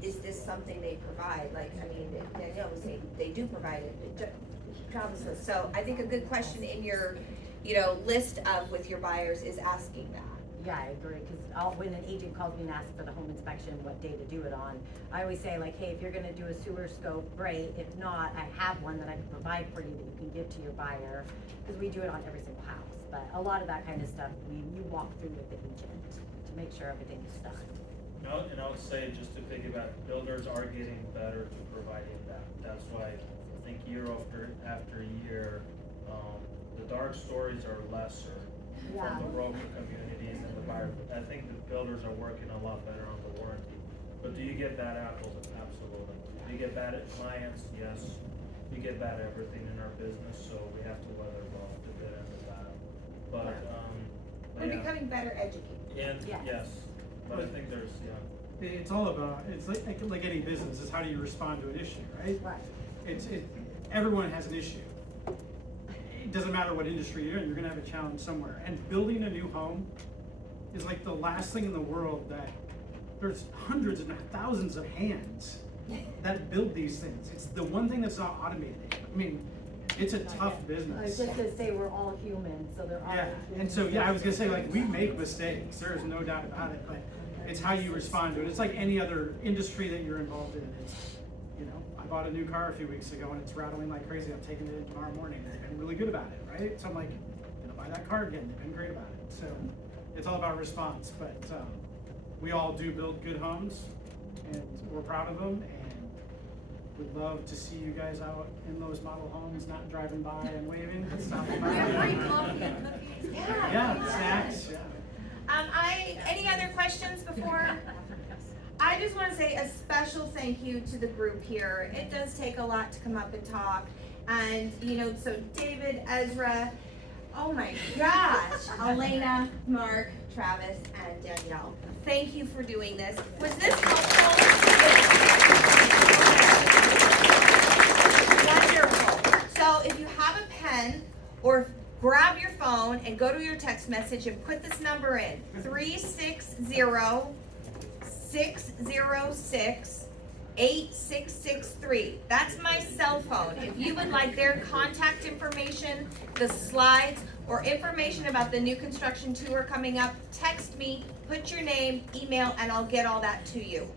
this something they provide? Like, I mean, Danielle was saying, they do provide it. Travis says, so I think a good question in your, list of with your buyers is asking that. Yeah, I agree, because when an agent calls me and asks for the home inspection, what day to do it on, I always say like, hey, if you're gonna do a sewer scope, great. If not, I have one that I can provide for you that you can give to your buyer, because we do it on every single house. But a lot of that kind of stuff, you walk through with the agent to make sure everything's done. No, and I would say, just to piggyback, builders are getting better to providing that. That's why I think year after year, the dark stories are lesser from the broker communities and the buyer. I think the builders are working a lot better on the warranty. But do you get bad apples? Absolutely. Do you get bad at clients? Yes. You get bad at everything in our business, so we have to weather both to get into that. But, We're becoming better educated. And, yes, but I think there's, It's all about, it's like any business, is how do you respond to an issue, right? Right. Everyone has an issue. It doesn't matter what industry you're in, you're gonna have a challenge somewhere. And building a new home is like the last thing in the world that there's hundreds and thousands of hands that build these things. It's the one thing that's not automated. I mean, it's a tough I was business. just gonna say, we're all human, so there are. Yeah, and so, yeah, I was gonna say, like, we make mistakes, there is no doubt about it, but it's how you respond to it. It's like any other industry that you're involved in. It's, you know, I bought a new car a few weeks ago and it's rattling like crazy. I'm taking it in tomorrow morning. They've been really good about it, right? So I'm like, I'm gonna buy that car again. They've been great about it. So it's all about response, but we all do build good homes and we're proud of them, and would love to see you guys out in those model homes, not driving by and waving, but stopping by. Yeah, snacks, yeah. Any other questions before? I just want to say a special thank you to the group here. It does take a lot to come up and talk. And, you know, so David, Ezra, oh my gosh, Elena, Mark, Travis, and Danielle. Thank you for doing this. Was this helpful? Wonderful. So if you have a pen, or grab your phone and go to your text message and put this number in, 360-606-8663. That's my cell phone. If you would like their contact information, the slides, or information about the new construction tour coming up, text me, put your name, email, and I'll get all that to you.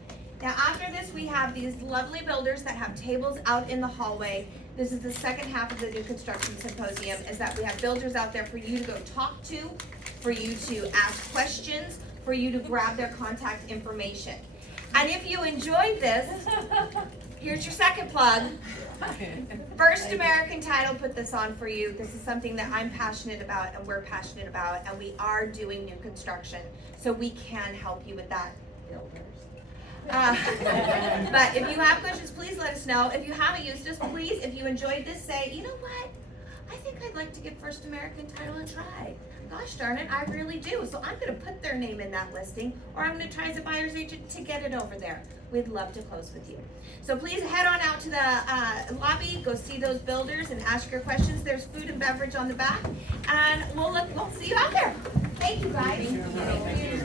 Now after this, we have these lovely builders that have tables out in the hallway. This is the second half of the new construction symposium, is that we have builders out there for you to go talk to, for you to ask questions, for you to grab their contact information. And if you enjoyed this, here's your second plug. First American Title put this on for you. This is something that I'm passionate about and we're passionate about, and we are doing new construction, so we can help you with that, builders. But if you have questions, please let us know. If you haven't used us, please, if you enjoyed this, say, you know what? I think I'd like to give First American Title a try. Gosh darn it, I really do. So I'm gonna put their name in that listing, or I'm gonna try as a buyer's agent to get it over there. We'd love to close with you. So please head on out to the lobby, go see those builders and ask your questions. There's food and beverage on the back, and we'll see you out there. Thank you guys.